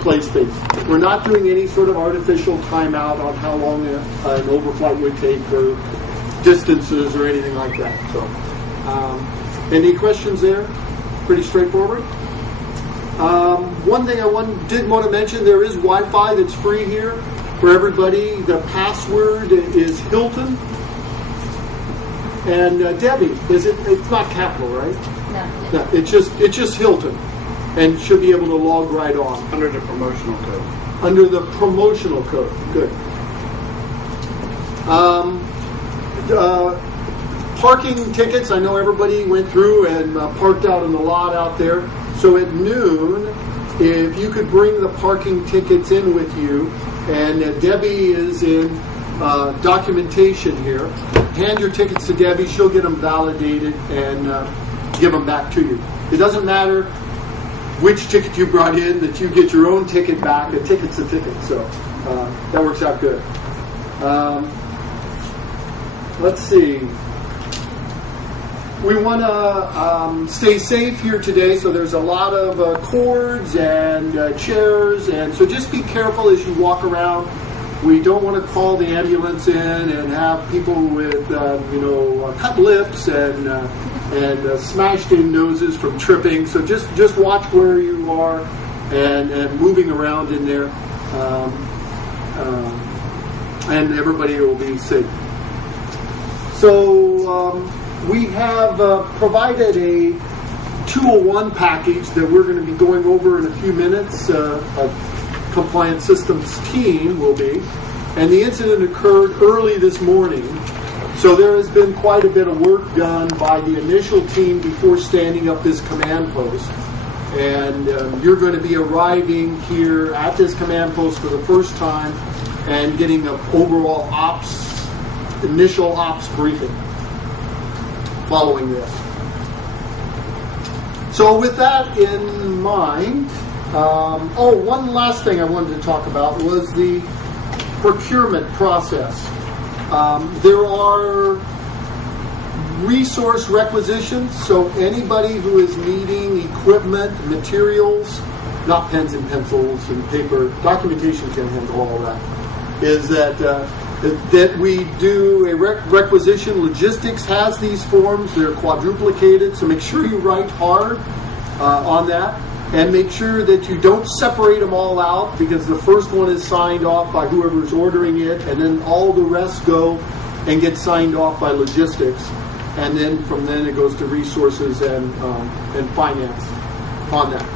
play space. We're not doing any sort of artificial timeout on how long an overflight would take, or distances, or anything like that. So, any questions there? Pretty straightforward. One thing I did want to mention, there is Wi-Fi that's free here for everybody. The password is Hilton. And Debbie, it's not capital, right? No. It's just Hilton, and should be able to log right on. Under the promotional code. Under the promotional code. Good. Parking tickets, I know everybody went through and parked out in the lot out there. So at noon, if you could bring the parking tickets in with you, and Debbie is in documentation here. Hand your tickets to Debbie. She'll get them validated and give them back to you. It doesn't matter which ticket you brought in, that you get your own ticket back. A ticket's a ticket, so that works out good. Let's see. We want to stay safe here today, so there's a lot of cords and chairs, and so just be careful as you walk around. We don't want to call the ambulance in and have people with cut lips and smashed in noses from tripping. So just watch where you are and moving around in there, and everybody will be safe. So we have provided a 201 package that we're going to be going over in a few minutes. Compliance Systems team will be, and the incident occurred early this morning, so there has been quite a bit of work done by the initial team before standing up this command post, and you're going to be arriving here at this command post for the first time and getting an overall initial ops briefing following this. So with that in mind, one last thing I wanted to talk about was the procurement process. There are resource requisitions, so anybody who is needing equipment, materials, not pens and pencils and paper, documentation can handle all that, is that we do a requisition. Logistics has these forms. They're quadruplicated, so make sure you write hard on that. And make sure that you don't separate them all out, because the first one is signed off by whoever's ordering it, and then all the rest go and get signed off by logistics. And then from then it goes to resources and finance on that.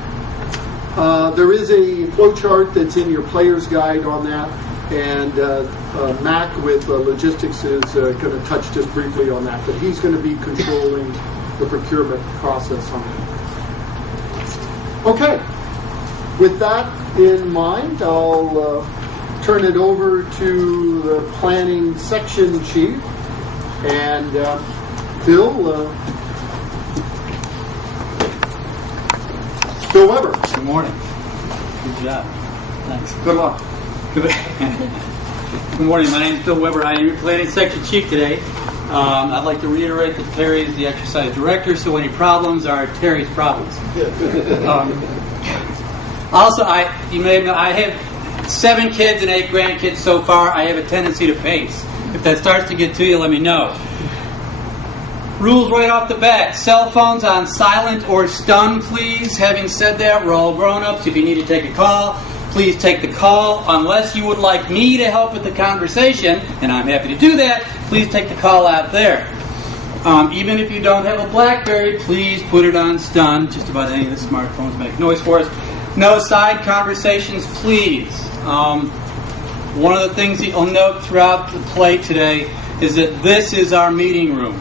There is a flow chart that's in your player's guide on that, and Mac with logistics is going to touch just briefly on that, but he's going to be controlling the procurement process on it. Okay, with that in mind, I'll turn it over to the planning section chief, and Phil Weber. Good morning. Good job. Thanks. Good luck. Good morning. My name is Bill Weber. I am your planning section chief today. I'd like to reiterate that Terry is the exercise director, so any problems are Terry's problems. Also, you may know, I have 7 kids and 8 grandkids so far. I have a tendency to pace. If that starts to get to you, let me know. Rules right off the bat. Cell phones on silent or stun, please. Having said that, we're all grown-ups. If you need to take a call, please take the call. Unless you would like me to help with the conversation, and I'm happy to do that, please take the call out there. Even if you don't have a BlackBerry, please put it on stun. Just about any of the smartphones make noise for us. No side conversations, please. One of the things that you'll note throughout the play today is that this is our meeting room.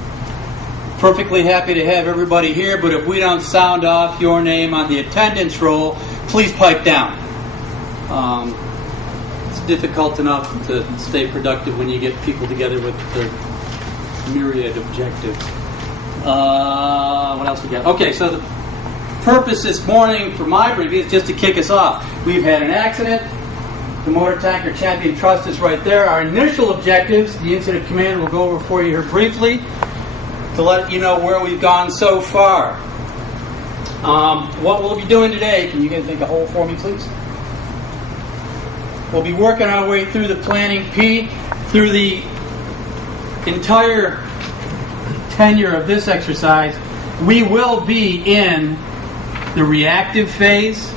Perfectly happy to have everybody here, but if we don't sound off your name on the attendance roll, please pipe down. It's difficult enough to stay productive when you get people together with their myriad objectives. What else we got? Okay, so the purpose this morning for my briefing is just to kick us off. We've had an accident. The motor tanker champion trust is right there. Our initial objectives, the incident commander will go over for you here briefly to let you know where we've gone so far. What we'll be doing today, can you guys make a hole for me, please? We'll be working our way through the planning P, through the entire tenure of this exercise. We will be in the reactive phase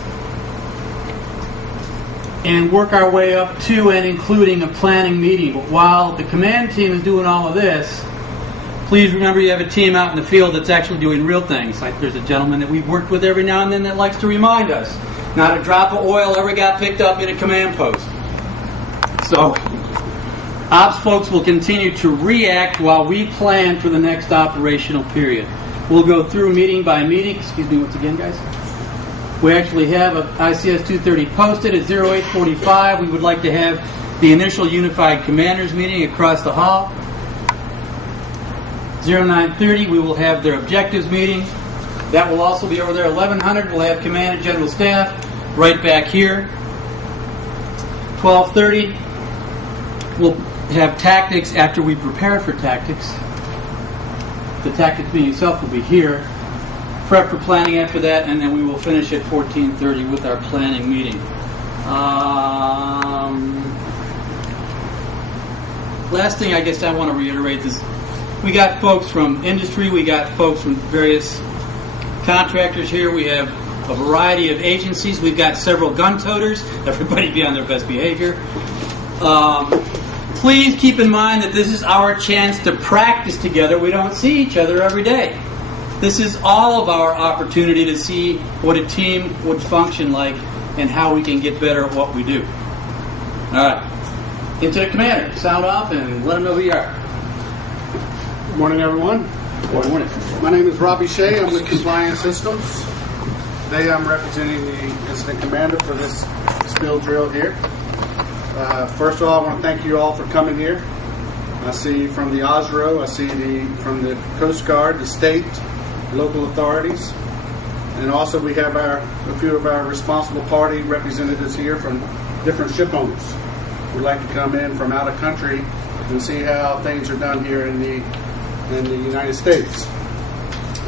and work our way up to and including a planning meeting. But while the command team is doing all of this, please remember you have a team out in the field that's actually doing real things. Like there's a gentleman that we've worked with every now and then that likes to remind us not a drop of oil ever got picked up in a command post. So ops folks will continue to react while we plan for the next operational period. We'll go through meeting by meeting. Excuse me once again, guys. We actually have a ICS 230 posted at 0845. We would like to have the initial unified commanders meeting across the hall. 0930, we will have their objectives meeting. That will also be over there. 1100, we'll have command and general staff right back here. 1230, we'll have tactics after we prepare for tactics. The tactics meeting itself will be here. Prep for planning after that, and then we will finish at 1430 with our planning meeting. Last thing I guess I want to reiterate is we got folks from industry, we got folks from various contractors here, we have a variety of agencies, we've got several gun toters, everybody be on their best behavior. Please keep in mind that this is our chance to practice together. We don't see each other every day. This is all of our opportunity to see what a team would function like and how we can get better at what we do. All right. Into the commander. Sound off and let them know who you are. Good morning, everyone. Good morning. My name is Robbie Shea. I'm with Compliance Systems. Today I'm representing the incident commander for this spill drill here. First of all, I want to thank you all for coming here. I see from the OSRO, I see from the Coast Guard, the state, local authorities, and also we have a few of our responsible party representatives here from different ship owners who'd like to come in from out of country and see how things are done here in the United States.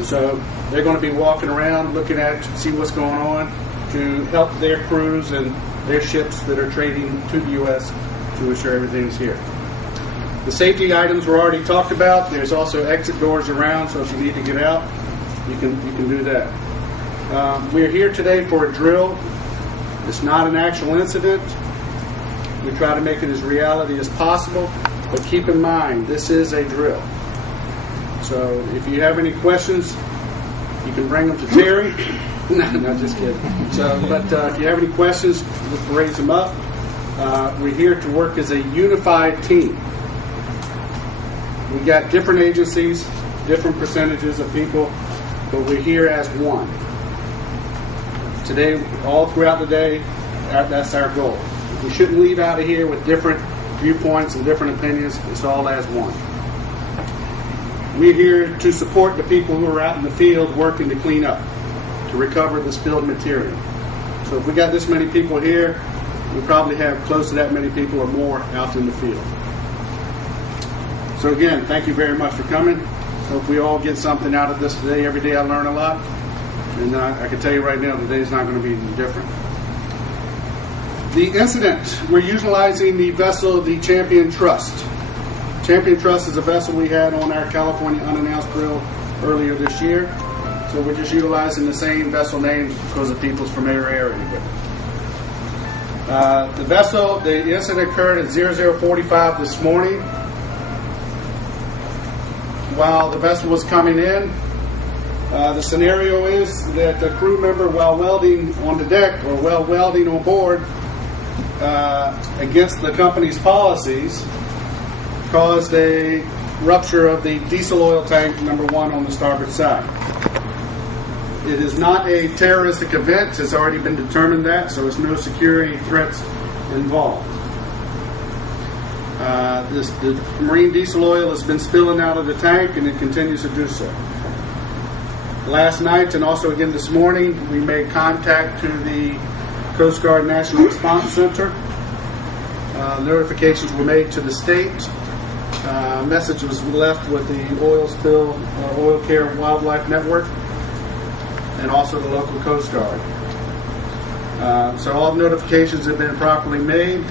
So they're going to be walking around, looking at, see what's going on, to help their crews and their ships that are trading to the U.S. to ensure everything's here. The safety items were already talked about. There's also exit doors around, so if you need to get out, you can do that. We're here today for a drill. It's not an actual incident. We try to make it as reality as possible, but keep in mind, this is a drill. So if you have any questions, you can bring them to Terry, No, just kidding. So, but if you have any questions, raise them up. We're here to work as a unified team. We got different agencies, different percentages of people, but we're here as one. Today, all throughout the day, that's our goal. We shouldn't leave out of here with different viewpoints and different opinions. It's all as one. We're here to support the people who are out in the field working to clean up, to recover the spilled material. So if we got this many people here, we probably have close to that many people or more out in the field. So again, thank you very much for coming. Hope we all get something out of this today. Every day I learn a lot. And I can tell you right now, today's not going to be any different. The incident, we're utilizing the vessel, the Champion Trust. Champion Trust is a vessel we had on our California unannounced drill earlier this year. So we're just utilizing the same vessel names because of people's familiarity with it. The vessel, the incident occurred at 0045 this morning. While the vessel was coming in, the scenario is that a crew member, while welding on the deck or while welding on board against the company's policies, caused a rupture of the diesel oil tank number 1 on the starboard side. It is not a terroristic event. It's already been determined that, so there's no security threats involved. The marine diesel oil has been spilling out of the tank, and it continues to do so. Last night and also again this morning, we made contact to the Coast Guard National Response Center. Notifications were made to the state. Message was left with the Oil Spill Oil Care Wildlife Network and also the local Coast Guard. So all the notifications have been properly made,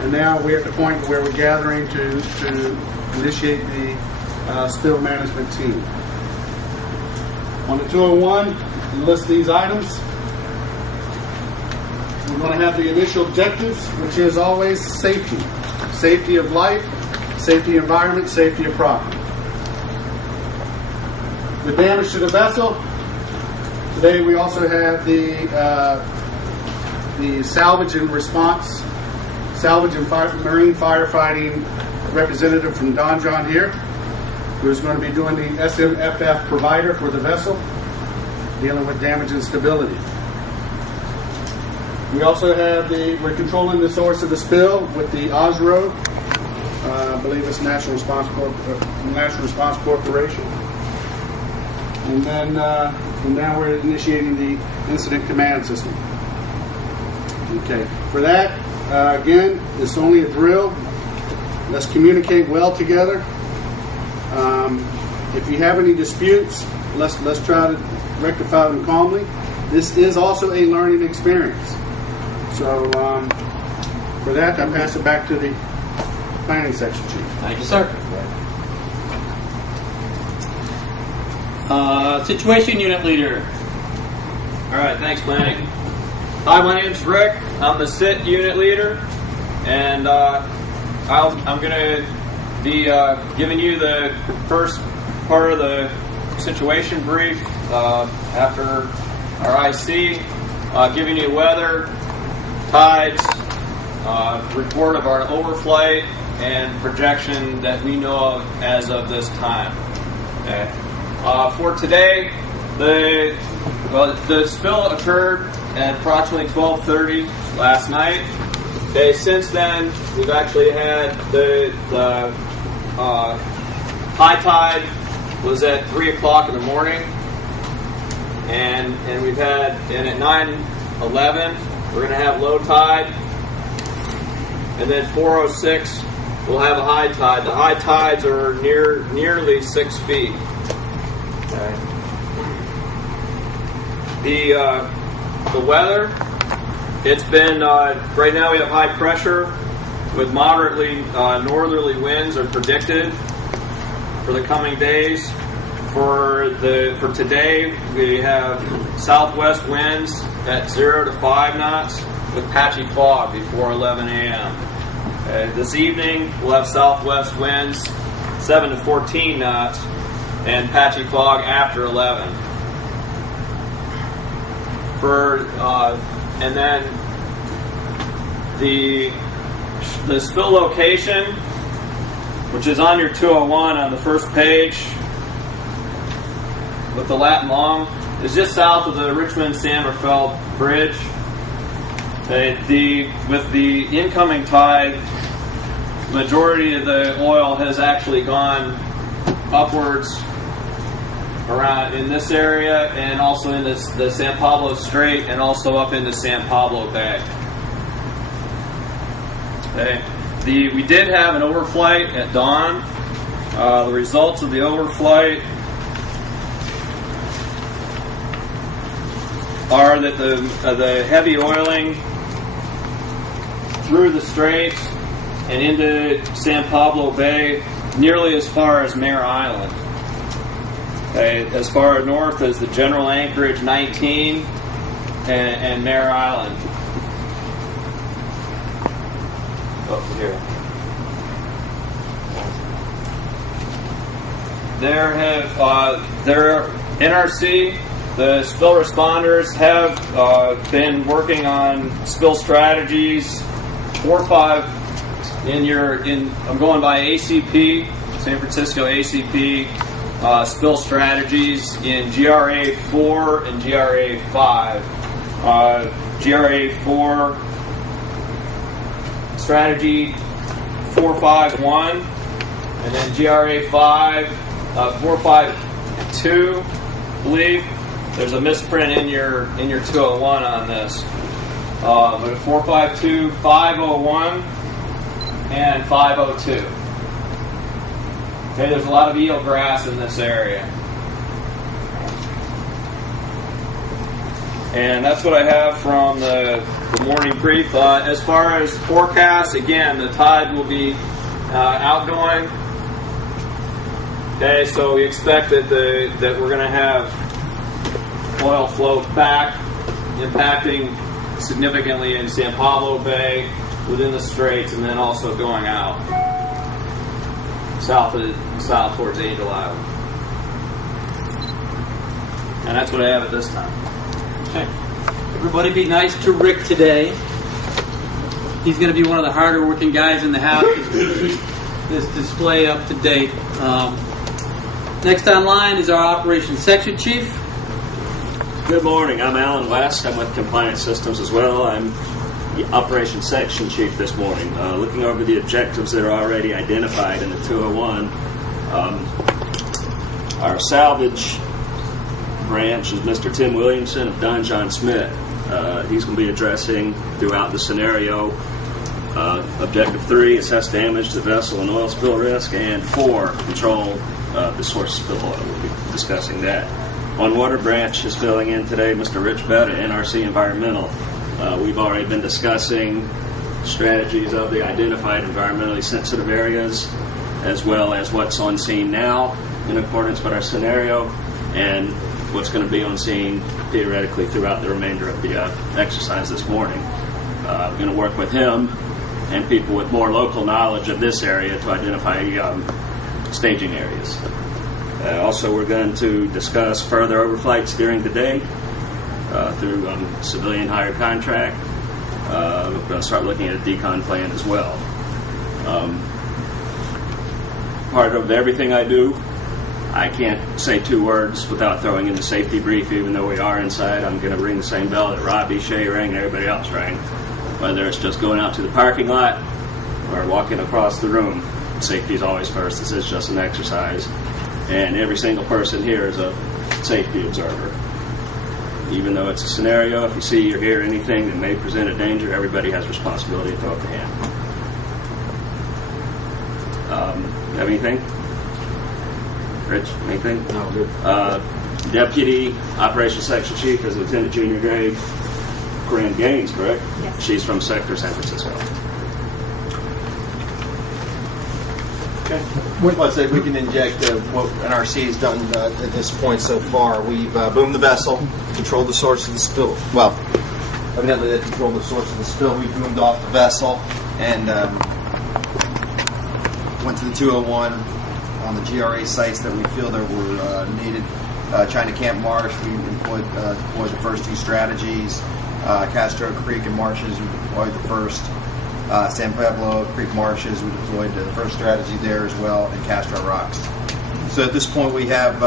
and now we're at the point where we're gathering to initiate the spill management team. On the 201, we list these items. We're going to have the initial objectives, which is always safety. Safety of life, safety of environment, safety of property. The damage to the vessel. Today we also have the salvage and response, salvage and marine firefighting representative from Don John here, who's going to be doing the SMFF provider for the vessel, dealing with damage and stability. We also have we're controlling the source of the spill with the OSRO, I believe it's National Response Corporation. And then now we're initiating the incident command system. Okay, for that, again, it's only a drill. Let's communicate well together. If you have any disputes, let's try to rectify them calmly. This is also a learning experience. So for that, I pass it back to the planning section chief. Thank you, sir. Situation unit leader. All right, thanks, planning. Hi, my name's Rick. I'm the SIT unit leader, and I'm going to be giving you the first part of the situation brief after our IC, giving you weather, tides, report of our overflight, and projection that we know of as of this time. Okay. For today, the spill occurred at approximately 12:30 last night. Okay, since then, we've actually had the high tide was at 3 o'clock in the morning, and we've had, and at 9:11 we're going to have low tide, and then 4:06 we'll have a high tide. The high tides are nearly 6 feet. Okay. The weather, it's been, right now we have high pressure with moderately northerly winds are predicted for the coming days. For today, we have southwest winds at 0 to 5 knots with patchy fog before 11 a.m. This evening, we'll have southwest winds 7 to 14 knots and patchy fog after 11. and then the spill location, which is on your 201 on the first page with the lat long, is just south of the Richmond-San Rafael Bridge. With the incoming tide, majority of the oil has actually gone upwards around in this area, and also in the San Pablo Strait, and also up into San Pablo Bay. Okay. We did have an overflight at dawn. The results of the overflight are that the heavy oiling through the Straits and into San Pablo Bay nearly as far as Mare Island. Okay, as far north as the general anchorage 19 and Mare Island. Up here. Their NRC, the spill responders have been working on spill strategies. 4 or 5 I'm going by ACP, San Francisco ACP spill strategies in GRA 4 and GRA 5. GRA 4 strategy 451, and then GRA 5 452. I believe there's a misprint in your 201 on this. But 452, 501, and 502. Okay, there's a lot of eelgrass in this area. And that's what I have from the morning brief. As far as forecast, again, the tide will be outgoing. Okay, so we expect that we're going to have oil flow back, impacting significantly in San Pablo Bay, within the Straits, and then also going out south towards Angel Island. And that's what I have at this time. Okay. Everybody be nice to Rick today. He's going to be one of the harder working guys in the house to keep this display up to date. Next online is our Operations Section Chief. Good morning. I'm Alan West. I'm with Compliance Systems as well. I'm the Operations Section Chief this morning. Looking over the objectives that are already identified in the 201, our salvage branch is Mr. Tim Williamson of Don John Smith. He's going to be addressing throughout the scenario Objective 3, assess damage to the vessel and oil spill risk, and 4, control the source of spill oil. We'll be discussing that. On Water Branch is filling in today Mr. Rich Betta, NRC Environmental. We've already been discussing strategies of the identified environmentally sensitive areas, as well as what's on scene now in accordance with our scenario, and what's going to be on scene theoretically throughout the remainder of the exercise this morning. We're going to work with him and people with more local knowledge of this area to identify staging areas. Also, we're going to discuss further overflights during the day through civilian hired contract. We're going to start looking at a decon plan as well. Part of everything I do, I can't say 2 words without throwing in the safety brief, even though we are inside. I'm going to ring the same bell that Robbie, Shay rang, and everybody else rang. Whether it's just going out to the parking lot or walking across the room, safety is always first. This is just an exercise. And every single person here is a safety observer. Even though it's a scenario, if you see or hear anything that may present a danger, everybody has responsibility to throw up the hand. Have anything? Rich, anything? No, good. Deputy Operations Section Chief is Lieutenant Junior Grade Corinne Gaines, correct? Yes. She's from Sector San Francisco. Okay. Let's say we can inject what NRC has done at this point so far. We've boomed the vessel, controlled the source of the spill. Well, evidently they controlled the source of the spill. We boomed off the vessel and went to the 201 on the GRA sites that we feel that were needed. China Camp Marsh, we deployed the first 2 strategies. Castro Creek and Marshes, we deployed the first. San Pablo Creek Marshes, we deployed the first strategy there as well, and Castro Rocks. So at this point, we have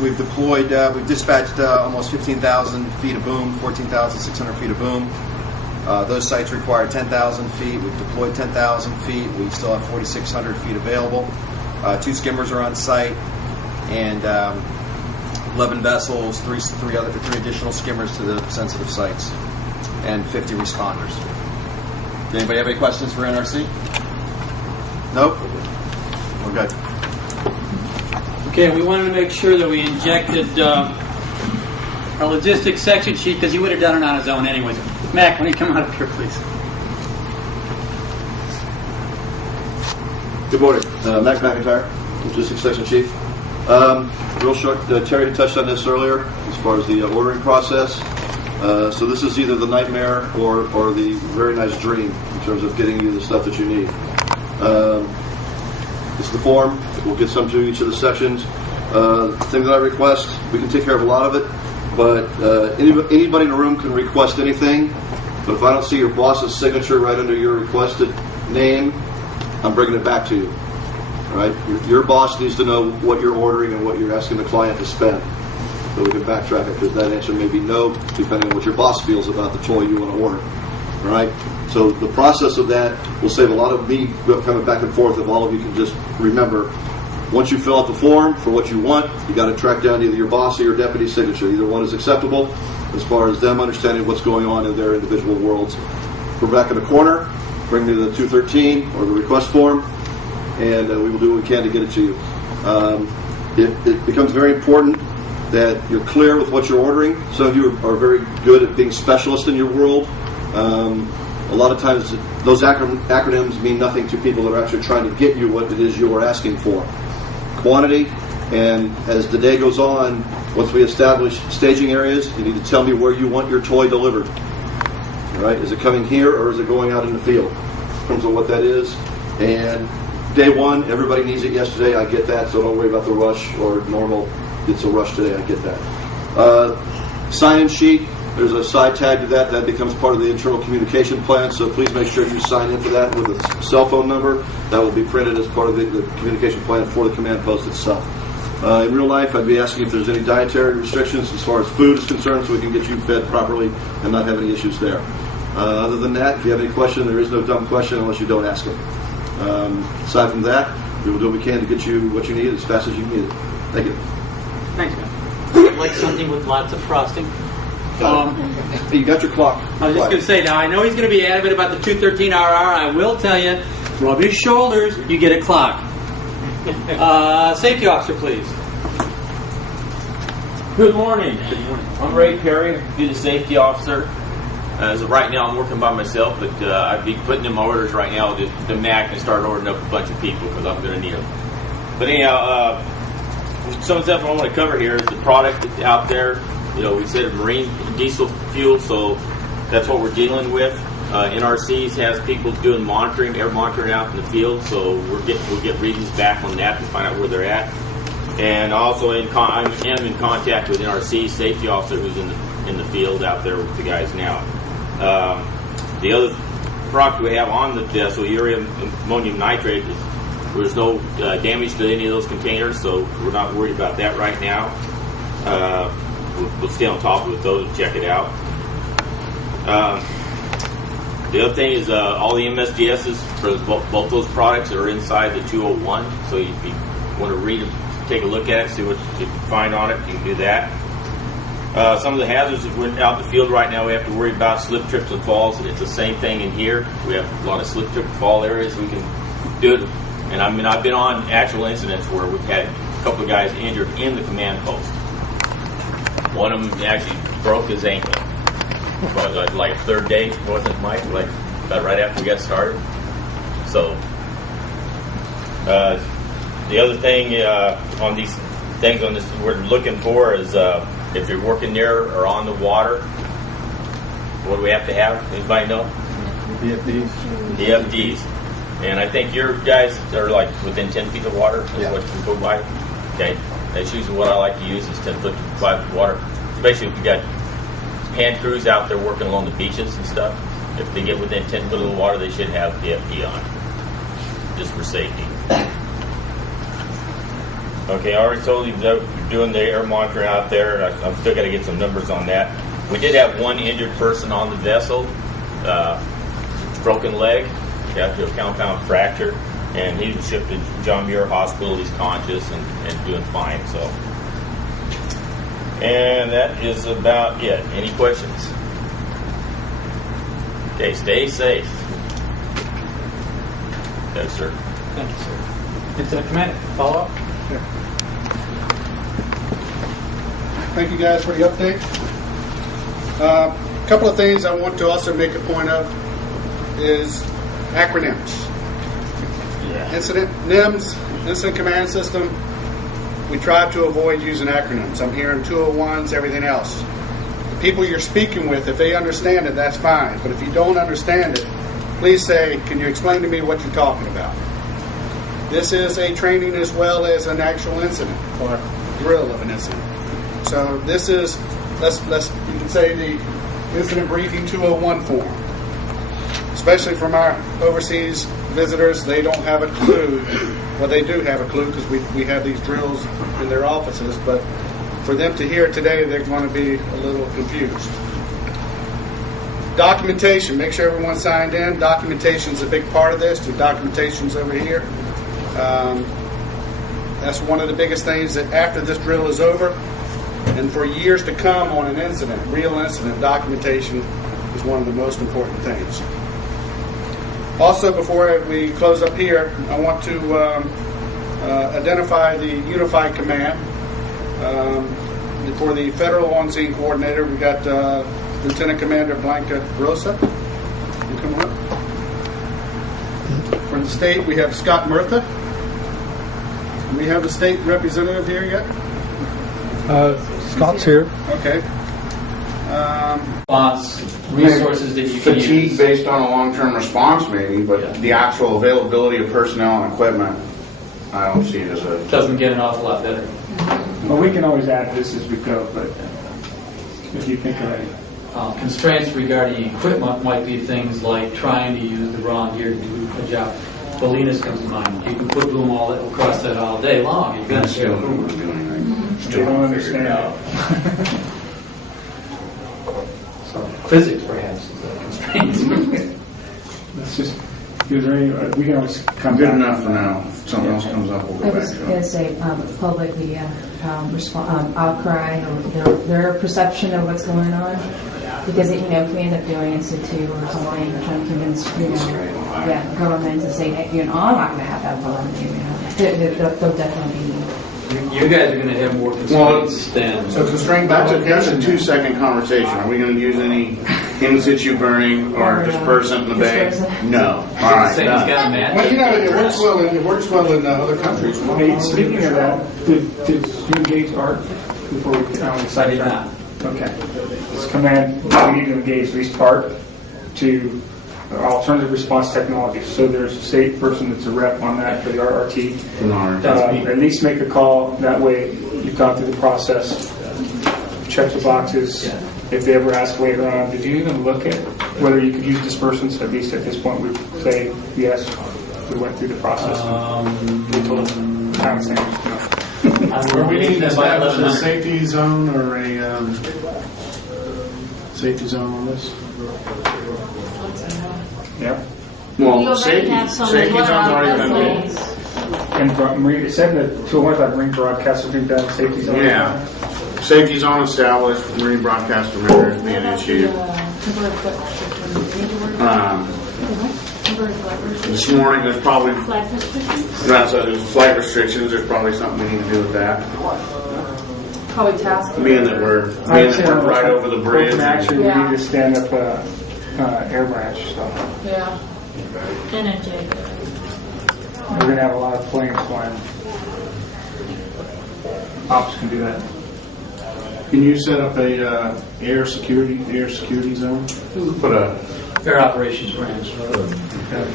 we've dispatched almost 15,000 feet of boom, 14,600 feet of boom. Those sites require 10,000 feet. We've deployed 10,000 feet. We still have 4,600 feet available. 2 skimmers are on site, and 11 vessels, three additional skimmers to the sensitive sites, and 50 responders. Anybody have any questions for NRC? Nope. We're good. Okay, we wanted to make sure that we injected our logistics section sheet because he would have done it on his own anyways. Mac, when you come out up here, please. Good morning. Mac McIntyre, Logistics Section Chief. Real short, Terry touched on this earlier as far as the ordering process. So this is either the nightmare or the very nice dream in terms of getting you the stuff that you need. It's the form. We'll get some to each of the sections. Things that I request, we can take care of a lot of it, but anybody in the room can request anything, but if I don't see your boss's signature right under your requested name, I'm bringing it back to you. All right? Your boss needs to know what you're ordering and what you're asking the client to spend, so we can backtrack it, because that answer may be no, depending on what your boss feels about the toy you want to order. All right? So the process of that will save a lot of me coming back and forth if all of you can just remember, once you fill out the form for what you want, you got to track down either your boss or your deputy's signature. Either one is acceptable as far as them understanding what's going on in their individual worlds. We're back in the corner. Bring me the 213 or the request form, and we will do what we can to get it to you. It becomes very important that you're clear with what you're ordering. Some of you are very good at being specialists in your world. A lot of times those acronyms mean nothing to people that are actually trying to get you what it is you are asking for. Quantity, and as the day goes on, once we establish staging areas, you need to tell me where you want your toy delivered. All right? Is it coming here or is it going out in the field? In terms of what that is. And day one, everybody needs it yesterday. I get that, so don't worry about the rush or normal. It's a rush today. I get that. Sign-in sheet. There's a side tag to that. That becomes part of the internal communication plan, so please make sure you sign in for that with a cell phone number. That will be printed as part of the communication plan for the command post itself. In real life, I'd be asking if there's any dietary restrictions as far as food is concerned, so we can get you fed properly and not have any issues there. Other than that, if you have any question, there is no dumb question unless you don't ask it. Aside from that, we will do what we can to get you what you need as fast as you need it. Thank you. Thanks, man. I'd like something with lots of frosting. You got your clock. I was just going to say, now I know he's going to be adamant about the 213 RR. I will tell you, rub his shoulders, you get a clock. Safety officer, please. Good morning. I'm Ray Perry, be the safety officer. As of right now, I'm working by myself, but I'd be putting in my orders right now to the MAC and start ordering up a bunch of people because I'm going to need them. But anyhow, some of the stuff I want to cover here is the product that's out there. You know, we said marine diesel fuel, so that's what we're dealing with. NRCs has people doing monitoring, air monitoring out in the field, so we'll get readings back on that to find out where they're at. And also, I am in contact with NRC safety officer who's in the field out there with the guys now. The other product we have on the vessel, urea ammonium nitrate, there's no damage to any of those containers, so we're not worried about that right now. We'll stay on top of it though to check it out. The other thing is all the MSDSs for both those products are inside the 201. So if you want to read them, take a look at it, see what you can find on it, you can do that. Some of the hazards that we're out in the field right now, we have to worry about slip, trips, and falls. It's the same thing in here. We have a lot of slip, trip, and fall areas we can do it. And I mean, I've been on actual incidents where we've had a couple of guys injured in the command post. One of them actually broke his ankle. It was like third day, wasn't it, Mike? Like about right after we got started. So the other thing on these things on this we're looking for is if you're working near or on the water, what do we have to have? Anybody know? DFDs. And I think your guys are like within 10 feet of water. Is what you go by. Okay, that's usually what I like to use is 10-foot wide water. Especially if you got hand crews out there working along the beaches and stuff. If they get within 10 foot of the water, they should have PFP on, just for safety. Okay, I already told you that we're doing the air monitoring out there. I'm still got to get some numbers on that. We did have one injured person on the vessel, broken leg, got to a compound fracture, and he was shipped to John Muir Hospital. He's conscious and doing fine. So, and that is about it. Any questions? Okay, stay safe. Yes, sir. Thank you, sir. Incident Commander, follow up? Sure. Thank you guys for the update. A couple of things I want to also make a point of is acronyms. Yeah. Incident NIMS, Incident Command System. We try to avoid using acronyms. I'm hearing 201s, everything else. The people you're speaking with, if they understand it, that's fine. But if you don't understand it, please say, can you explain to me what you're talking about? This is a training as well as an actual incident or drill of an incident. So this is, let's you can say the incident briefing 201 form. Especially from our overseas visitors, they don't have a clue. Well, they do have a clue because we have these drills in their offices, but for them to hear it today, they're going to be a little confused. Documentation, make sure everyone's signed in. Documentation is a big part of this. The documentation's over here. That's one of the biggest things that after this drill is over, and for years to come on an incident, real incident, documentation is one of the most important things. Also, before we close up here, I want to identify the Unified Command. For the Federal On-Scene Coordinator, we got Lieutenant Commander Blanca Rosa. You come up. For the state, we have Scott Murtha. Do we have the state representative here yet? Scott's here. Okay. Resources that you can fatigue use. based on a long-term response, maybe, but the actual availability of personnel and equipment, I don't see it as a. Doesn't get an awful lot better. Well, we can always add this as we go, but if you think of it. Constraints regarding equipment might be things like trying to use the wrong gear to do a job. Bolinas comes to mind. You can put boom all across that all day long. You're going to Still still don't boom. Still don't understand out. So physics, perhaps, is a constraint. Let's just. Is there any, we can always come Good back. enough for now. If something else comes up, we'll I go was back to going it. to say public media outcry or their perception of what's going on, because if we end up doing institute or something, trying to convince government to say, hey, I'm not going to have that volume. They'll definitely be. You guys are going to have more constraints than. So constraint back to that's a 2-second conversation. Are we going to use any in situ burning or dispersant in the bay? No. All right. Done. Well, it works well in other countries. Hey, speaking of that, did you engage Art before we I did not. Okay. This command, we need to engage at least Art to alternative response technologies. So there's a state person that's a rep on that for the RRT. At least make a call. That way you've gone through the process, check the boxes. Yeah. If they ever ask later on, did you even look at whether you could use dispersants? At least at this point, we say yes. We went through the process. We told them. I'm saying no. Are we need to establish a safety zone or a safety zone on this? Yeah. Well, safety zone's already been made. And Marine, it said that 205 Marine broadcast has been done. Safety zone. Yeah. Safety zone established. Marine broadcaster measures being issued. This morning, there's probably there's flight restrictions. There's probably something we need to do with that. Probably task. Being that we're right over the bridge. Actually, we need to stand up air branch. So. Yeah. Energy. We're going to have a lot of planes flying. Ops can do that. Can you set up a air security zone? Put a Air operations branch.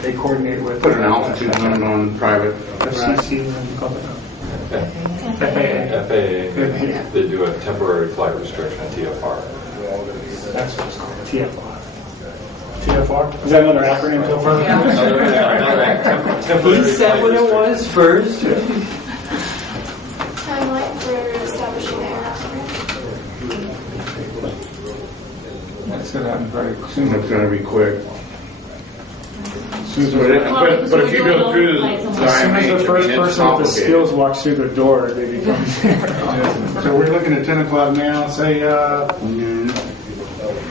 They coordinate with. Put an altitude limit on private. FCC and call it. FAA. They do a temporary flight restriction at TFR. That's what it's called, TFR. TFR? Is that another acronym? He said what it was first. Timeline for establishing the aircraft. That's going to happen very soon. It's going to be quick. But if you go through as soon as the first person with the skills walks through the door, they become. So we're looking at 10 o'clock now. Say,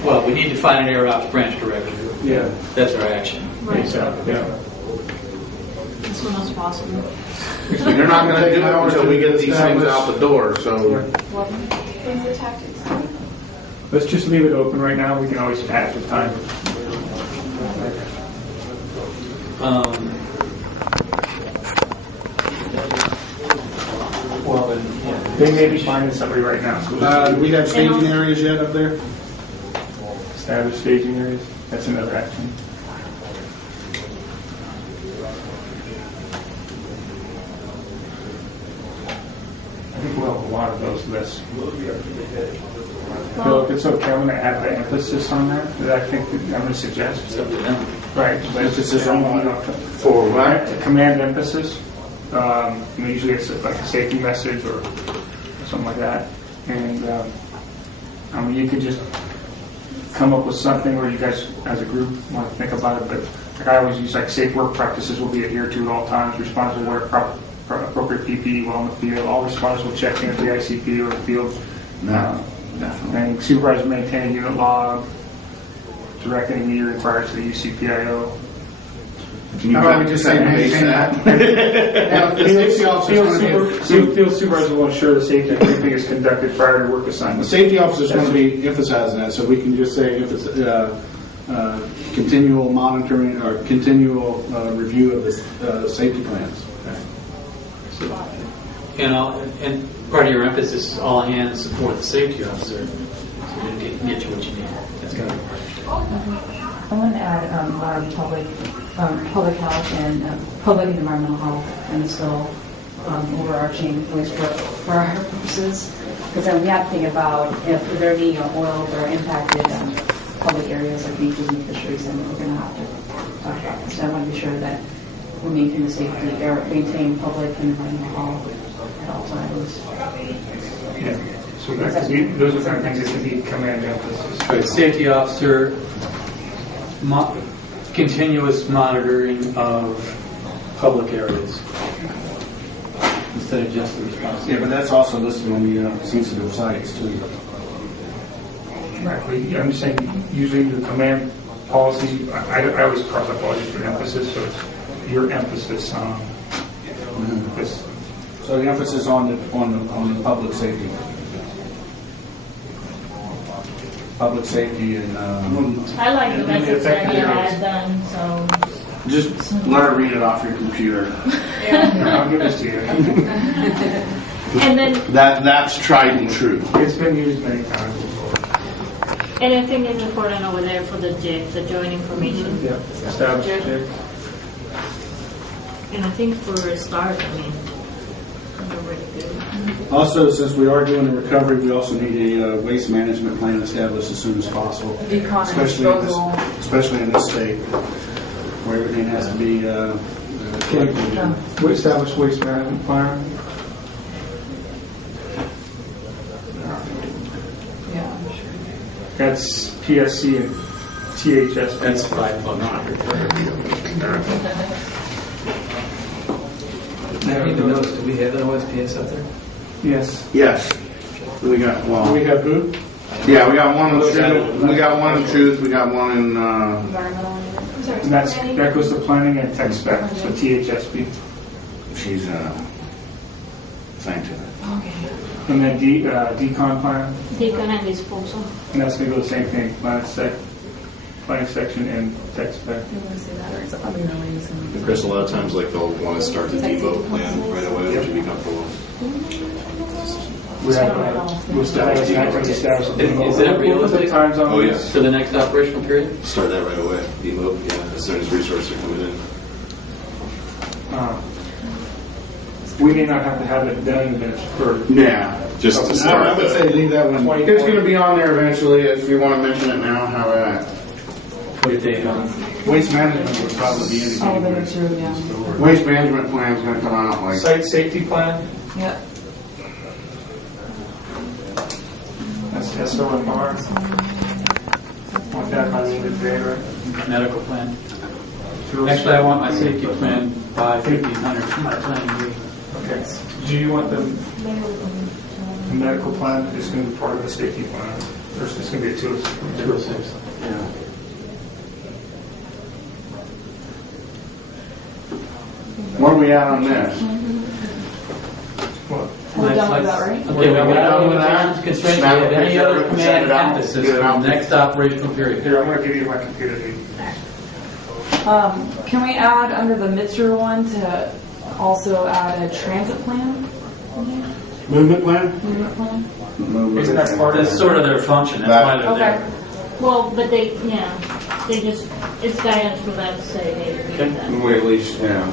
Well, we need to find an air ops branch director. Yeah. That's our action. Right. Yeah. As soon as possible. You're not going to do it until we get these things out the door. So, What's the tactics? Let's just leave it open right now. We can always add the time. Well, then, yeah. They may be finding somebody right now. do we have staging areas yet up there? Established staging areas. That's another action. I think we'll have a lot of those lists. Phil, if it's okay, I'm going to add the emphasis on that. I think I'm going to suggest. It's up to them. Right, but Emphasis on for what? Command emphasis. Usually it's like a safety message or something like that. And you could just come up with something where you guys, as a group, want to think about it. But like I always use, like safe work practices will be adhered to at all times. Responders will wear appropriate PPE while in the field. All responders will check in at the ICP or the field. And supervisors maintain a unit log. Direct any media required to the UCPIO. How about we just say maintain that? Field supervisor will ensure the safety of everything is conducted prior to work assignment. The safety officer is going to be emphasizing that, so we can just say continual monitoring or continual review of the safety plans. And part of your emphasis is all hands support the safety officer so you can get you what you need. That's got to be part of it. I want to add our public health and public and environmental health, and still overarching voice for our purposes. Because then we have to think about if there are any oil or impacted public areas like beaches and fisheries, then we're going to have to talk about this. So I want to be sure that we maintain the safety, or maintain public and environmental health at all times. Yeah. So that could be, those are the kind of things that could be command emphasis. Right. Safety officer, continuous monitoring of public areas instead of just the response. Yeah, but that's also listed on the sensitive sites too. Right. I'm just saying, usually the command policy, I always cross up policies for emphasis, so it's your emphasis on this. So the emphasis on the public safety. Public safety and I like the message that you had done, so. just let her read it off your computer. Yeah. I'll give this to you. And then, That's tried and true. It's been used many times before. and I think it's important over there for the JIC, the Joint Information. Yeah, established JIC. And I think for a start, I mean, they're really good. Also, since we are doing a recovery, we also need a waste management plan established as soon as possible. Decon and disposal. Especially in this state, where everything has to be collected. We established waste management plan. Yeah, I'm sure. That's PSC and THS. That's 500. I don't even notice. Do we have an OSPS out there? Yes. Yes. We got one. We have who? Yeah, we got one in Truth. We got one in Truth. We got one in. And that goes to planning and tech spec, so THSB. She's scientific. Okay. And then decon plan, Decon and disposal. and that's going to go the same thing, planning section and tech spec. Chris, a lot of times, like they'll want to start the depot plan right away. Would you be comfortable with? We have we'll establish Is that realistic? Oh yeah. For the next operational period? Start that right away. Depot, yeah, as soon as resources are coming in. we may not have to have it done for. Yeah. Just to start. I would say leave that one. It's going to be on there eventually. If you want to mention it now, how about waste management would probably be anything. Oh, that's true, yeah. Waste management plan is going to come out like Site safety plan? Yep. That's SOMR. Want that by the end of the day, right? Medical plan. Actually, I want my safety plan by 1500. Okay. Do you want the medical plan is going to be part of the safety plan? Or it's going to be a 206? Yeah. What are we at on this? What? We're done with that, right? Okay, we got done with that. Constraints. Do you have any other command emphasis for the next operational period? Here, I'm going to give you my computer. Can we add under the Mitzer one to also add a transit plan? Movement plan? Movement plan? Isn't that part of That's sort of their function. That's why they're Okay. there. Well, but they just, it's guidance for them to say, hey, we do that. We at least, yeah.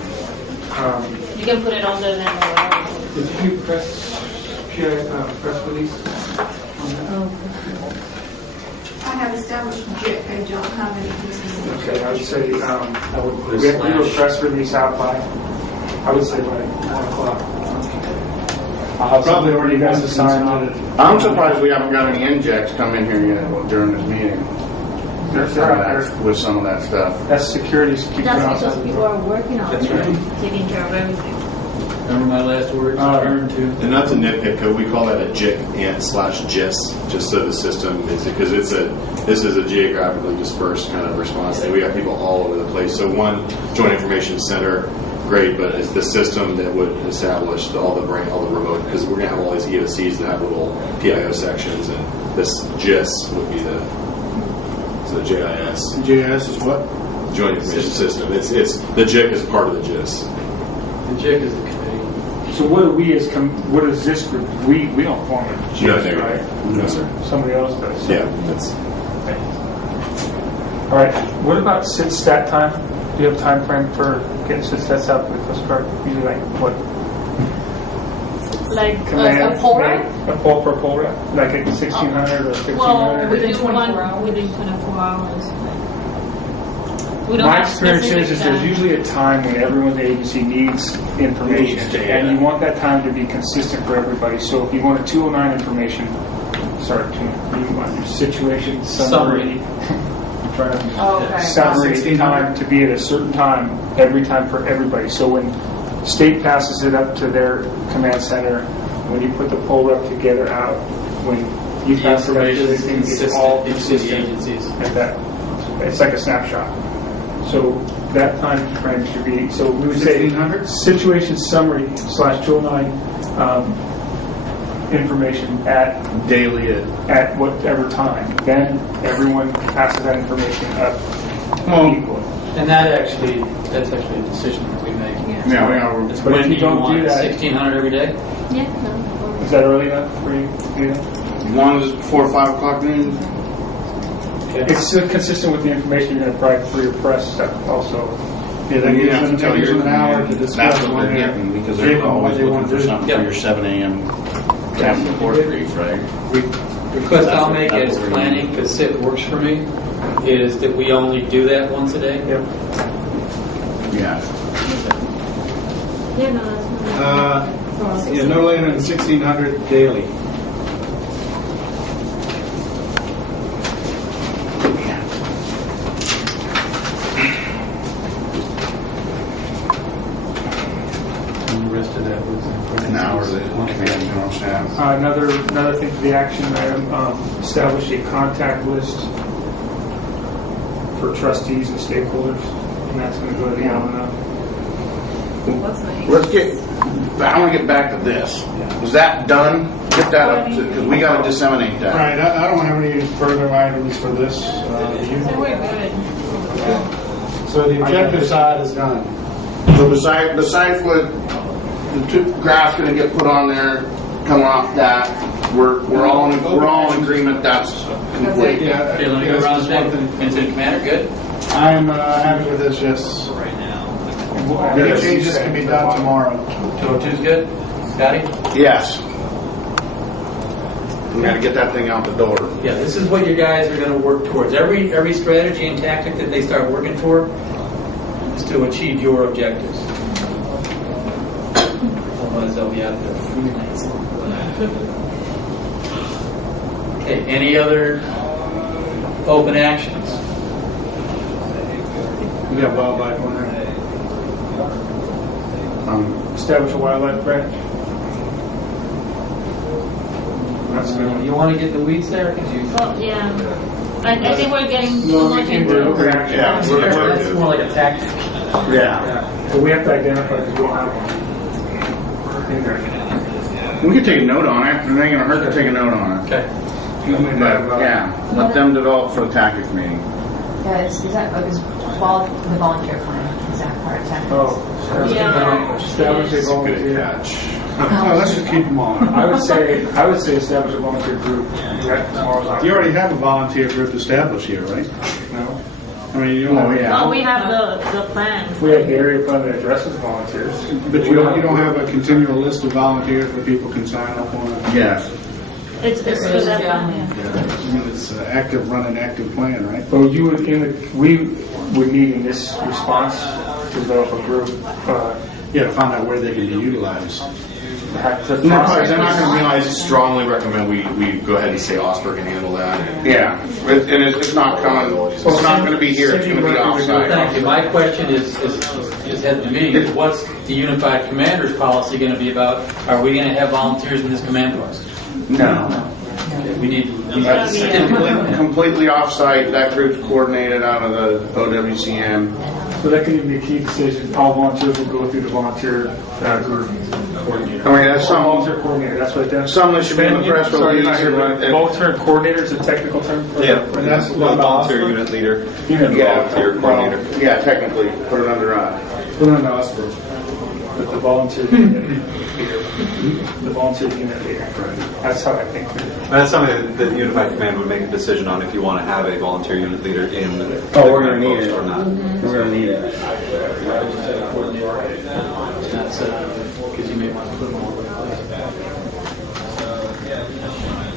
You can put it under them or whatever. Did you do press release? I have established JIT, I don't have any specific. Okay, I would say we have to do a press release out by, I would say by 1 o'clock. I'll have probably already you guys assigned on it. I'm surprised we haven't got any injects come in here yet during this meeting. With some of that stuff. That's security's keeping That's us. because people are working on That's it, right. taking care of everything. Remember my last words? Turn to. And not to nitpick, we call that a JIC/GIS, just so the system is, because this is a geographically dispersed kind of response thing. We got people all over the place. So one joint information center, great, but it's the system that would establish all the remote, because we're going to have all these EOCs that have little PIO sections, and this GIS would be the JIS. JIS is what? Joint Information System. It's the JIC is part of the GIS. The JIC is the committee. So what do we what is this group? We don't form a GIS, right? No, sir. Somebody else does. Yeah, that's. Okay. All right. What about sit stat time? Do you have time frame for getting sit stats out for the Coast Guard? Usually like what? Like Command, a poll rate? A poll per poll rate? Like at 1600 or 1500? Well, Within 24 hours. Within 24 hours. We don't My have experience specific is there's time. usually a time when everyone in the agency needs information, and you want that time to be consistent for everybody. So if you want a 209 information, you want your situation summary. Summary time to be at a certain time every time for everybody. So when state passes it up to their command center, when you put the poll rep together out, when you pass it up to the thing, it's all consistent. Agencies. Like that. It's like a snapshot. So that time frame should be, so we would say situation summary /209 information at daily at whatever time. Then everyone passes that information up equally. And that's actually a decision that we make. Yeah, we are. It's But when if you do don't want do that- 1600 every day? Yeah, no. Is that early enough for you to do that? As long as it's before 5 o'clock noon. It's still consistent with the information you're going to provide for your press stuff also. Yeah, that gives them an hour to discuss that's what they're getting, because they're always looking for something for your 7 a.m. report brief, right? Request I'll make as planning, because SIT works for me, is that we only do that once a day. Yep. Yeah. Yeah, no, that's not. No later than 1600 daily. An hour that command general staff. Another thing for the action item, establish a contact list for trustees and stakeholders, and that's going to go to the Alamo. Let's get. I want to get back to this. Is that done? Get that up to, because we got to disseminate that. Right, I don't have any further items for this. So we're good. So the objective side is done. So besides what the two graphs going to get put on there, coming off that, we're all in agreement that's complete. Yeah, Okay, let me go around the table. Incident commander, good? I'm happy with this, yes. Right now. Any changes can be done tomorrow. 202 is good? Scotty? Yes. We got to get that thing out the door. Yeah, this is what you guys are going to work towards. Every strategy and tactic that they start working toward is to achieve your objectives. Otherwise, they'll be out there. Okay, any other open actions? We got wildlife on there. Establish a wildlife branch. That's good. You want to get the weeds there? Well, yeah. I think we're getting too much into it. Yeah, That's more like a tactic. Yeah. So we have to identify the people have one. We could take a note on it. It ain't going to hurt to take a note on it. Okay. But, yeah, let them develop for the tactics meeting. Yeah, is that the volunteer plan? Is that part of tactics? Oh, Yeah. establish a volunteer. Oh, let's just keep them on. I would say establish a volunteer group. You already have a volunteer group established here, right? No. I mean, you don't have, No, we have the plan. We have the area plan that addresses volunteers. but you don't have a continual list of volunteers that people can sign up on. Yes. It's through that plan, yeah. I mean, it's an active plan, right? So you would we would need in this response to develop a group. Yeah, to find out where they can be utilized. They're not going to I strongly recommend we go ahead and say Osberg can handle that. Yeah, and it's not coming. It's not going to be here. It's going to be offsite. Thank you. My question is head to me. What's the unified commander's policy going to be about? Are we going to have volunteers in this command post? No. Okay, we need That's completely offsite. That group's coordinated out of the OWCM. So that can even be a key decision. All volunteers will go through the volunteer group coordinator. I mean, that's some volunteer coordinator. That's what that. Something that should be in the press release. Volunteer coordinator is a technical term. Yeah, and that's volunteer unit leader. Volunteer coordinator. Yeah, technically, put it under Put it under Osberg. But the volunteer unit leader. The volunteer unit leader. That's how I think. That's something that Unified Command would make a decision on if you want to have a volunteer unit leader in the we're going to need it or not. We're going to need it. Because you may want to put them all over the place.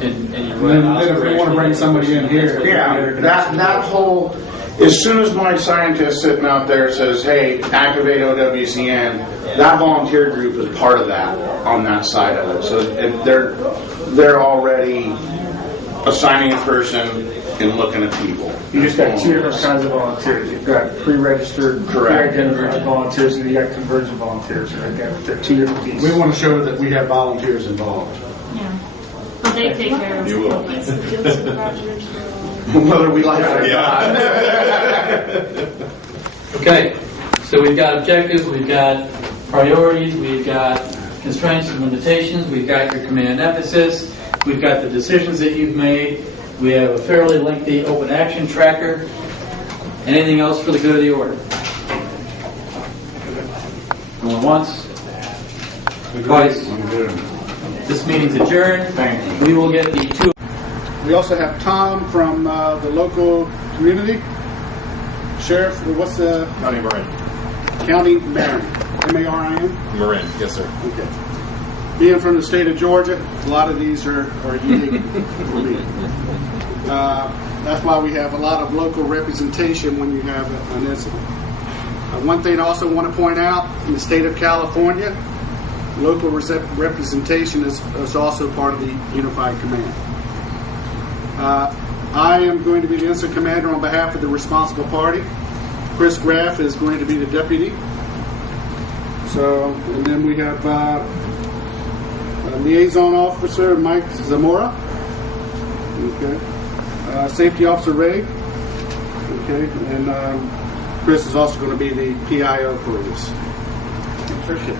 And Then if we want to bring somebody in here, Yeah, that whole. As soon as my scientist sitting out there says, "Hey, activate OWCN," that volunteer group is part of that on that side of it. So they're already assigning a person and looking at people. You just got two different kinds of volunteers. You've got pre-registered, pre-identified volunteers, and you got conversion volunteers. They're two different pieces. we want to show that we have volunteers involved. Yeah. But they take care of You will. Whether we like it or not. Okay, so we've got objectives, we've got priorities, we've got constraints and limitations, we've got your command emphasis, we've got the decisions that you've made, we have a fairly lengthy open action tracker. Anything else for the good of the order? Going once? Twice? This meeting's adjourned. Thank you. We will get the two. We also have Tom from the local community. Sheriff, what's the... County Marin. County Marin. M-A-R-I-N? Marin, yes sir. Okay. Being from the state of Georgia, a lot of these are unique for me. That's why we have a lot of local representation when you have an incident. One thing I also want to point out, in the state of California, local representation is also part of the Unified Command. I am going to be the incident commander on behalf of the responsible party. Chris Graff is going to be the deputy. So, and then we have liaison officer Mike Zamora. Okay. Safety officer Ray. Okay. And Chris is also going to be the PIO for this. Tricia.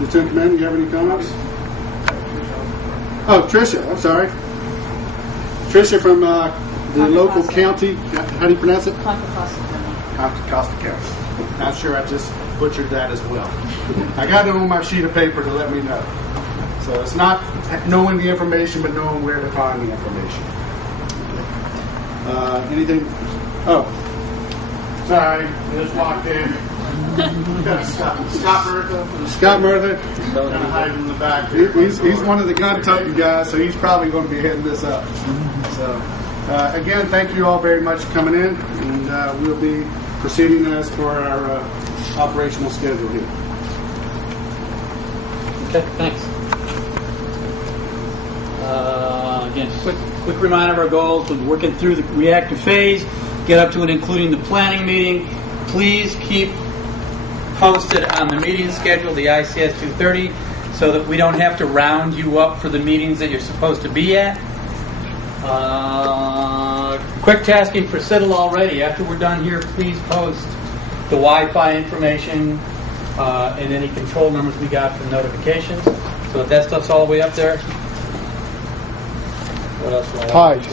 Lieutenant Commander, you have any comments? Oh, Tricia. I'm sorry. Tricia from the local county. How do you pronounce it? Contra Costa County. I'm sure I just butchered that as well. I got it on my sheet of paper to let me know. So it's not knowing the information, but knowing where to find the information. Anything? Oh, sorry, it's locked in. Scott Murtha. Scott Murtha. Kind of hiding in the back. He's one of the gun-toting guys, so he's probably going to be heading this up. So, again, thank you all very much for coming in, and we'll be proceeding as for our operational schedule here. Okay, thanks. Again, quick reminder of our goals. We're working through the reactive phase, get up to and including the planning meeting. Please keep posted on the meeting schedule, the ICS 230, so that we don't have to round you up for the meetings that you're supposed to be at. Quick tasking for Citadel already. After we're done here, please post the Wi-Fi information and any control numbers we got for notifications, so that stuff's all the way up there. What else do I want? Tides.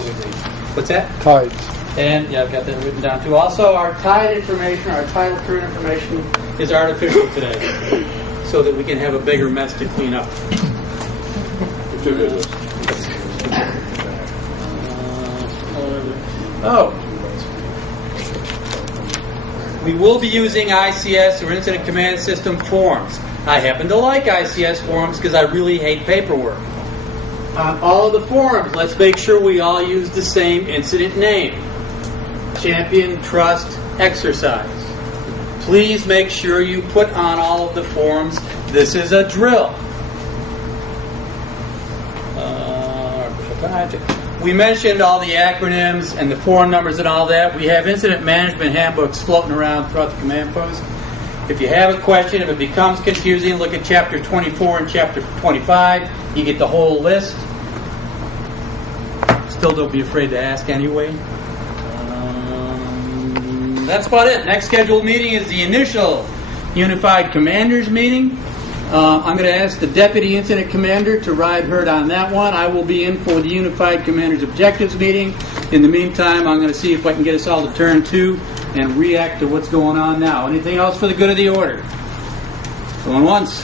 What's that? Tides. And yeah, I've got that written down too. Also, our tide information, our tidal current information is artificial today, so that we can have a bigger mess to clean up. We will be using ICS, or Incident Command System, forms. I happen to like ICS forms because I really hate paperwork. On all of the forms, let's make sure we all use the same incident name. Champion Trust Exercise. Please make sure you put on all of the forms, this is a drill. We mentioned all the acronyms and the form numbers and all that. We have incident management handbooks floating around throughout the command post. If you have a question, if it becomes confusing, look at Chapter 24 and Chapter 25. You get the whole list. Still don't be afraid to ask anyway. That's about it. Next scheduled meeting is the initial Unified Commanders meeting. I'm going to ask the Deputy Incident Commander to ride herd on that one. I will be in for the Unified Commanders Objectives meeting. In the meantime, I'm going to see if I can get us all to turn 2 and react to what's going on now. Anything else for the good of the order? Going once.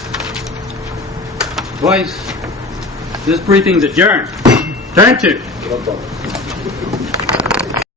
Twice. This briefing's adjourned. Turn 2.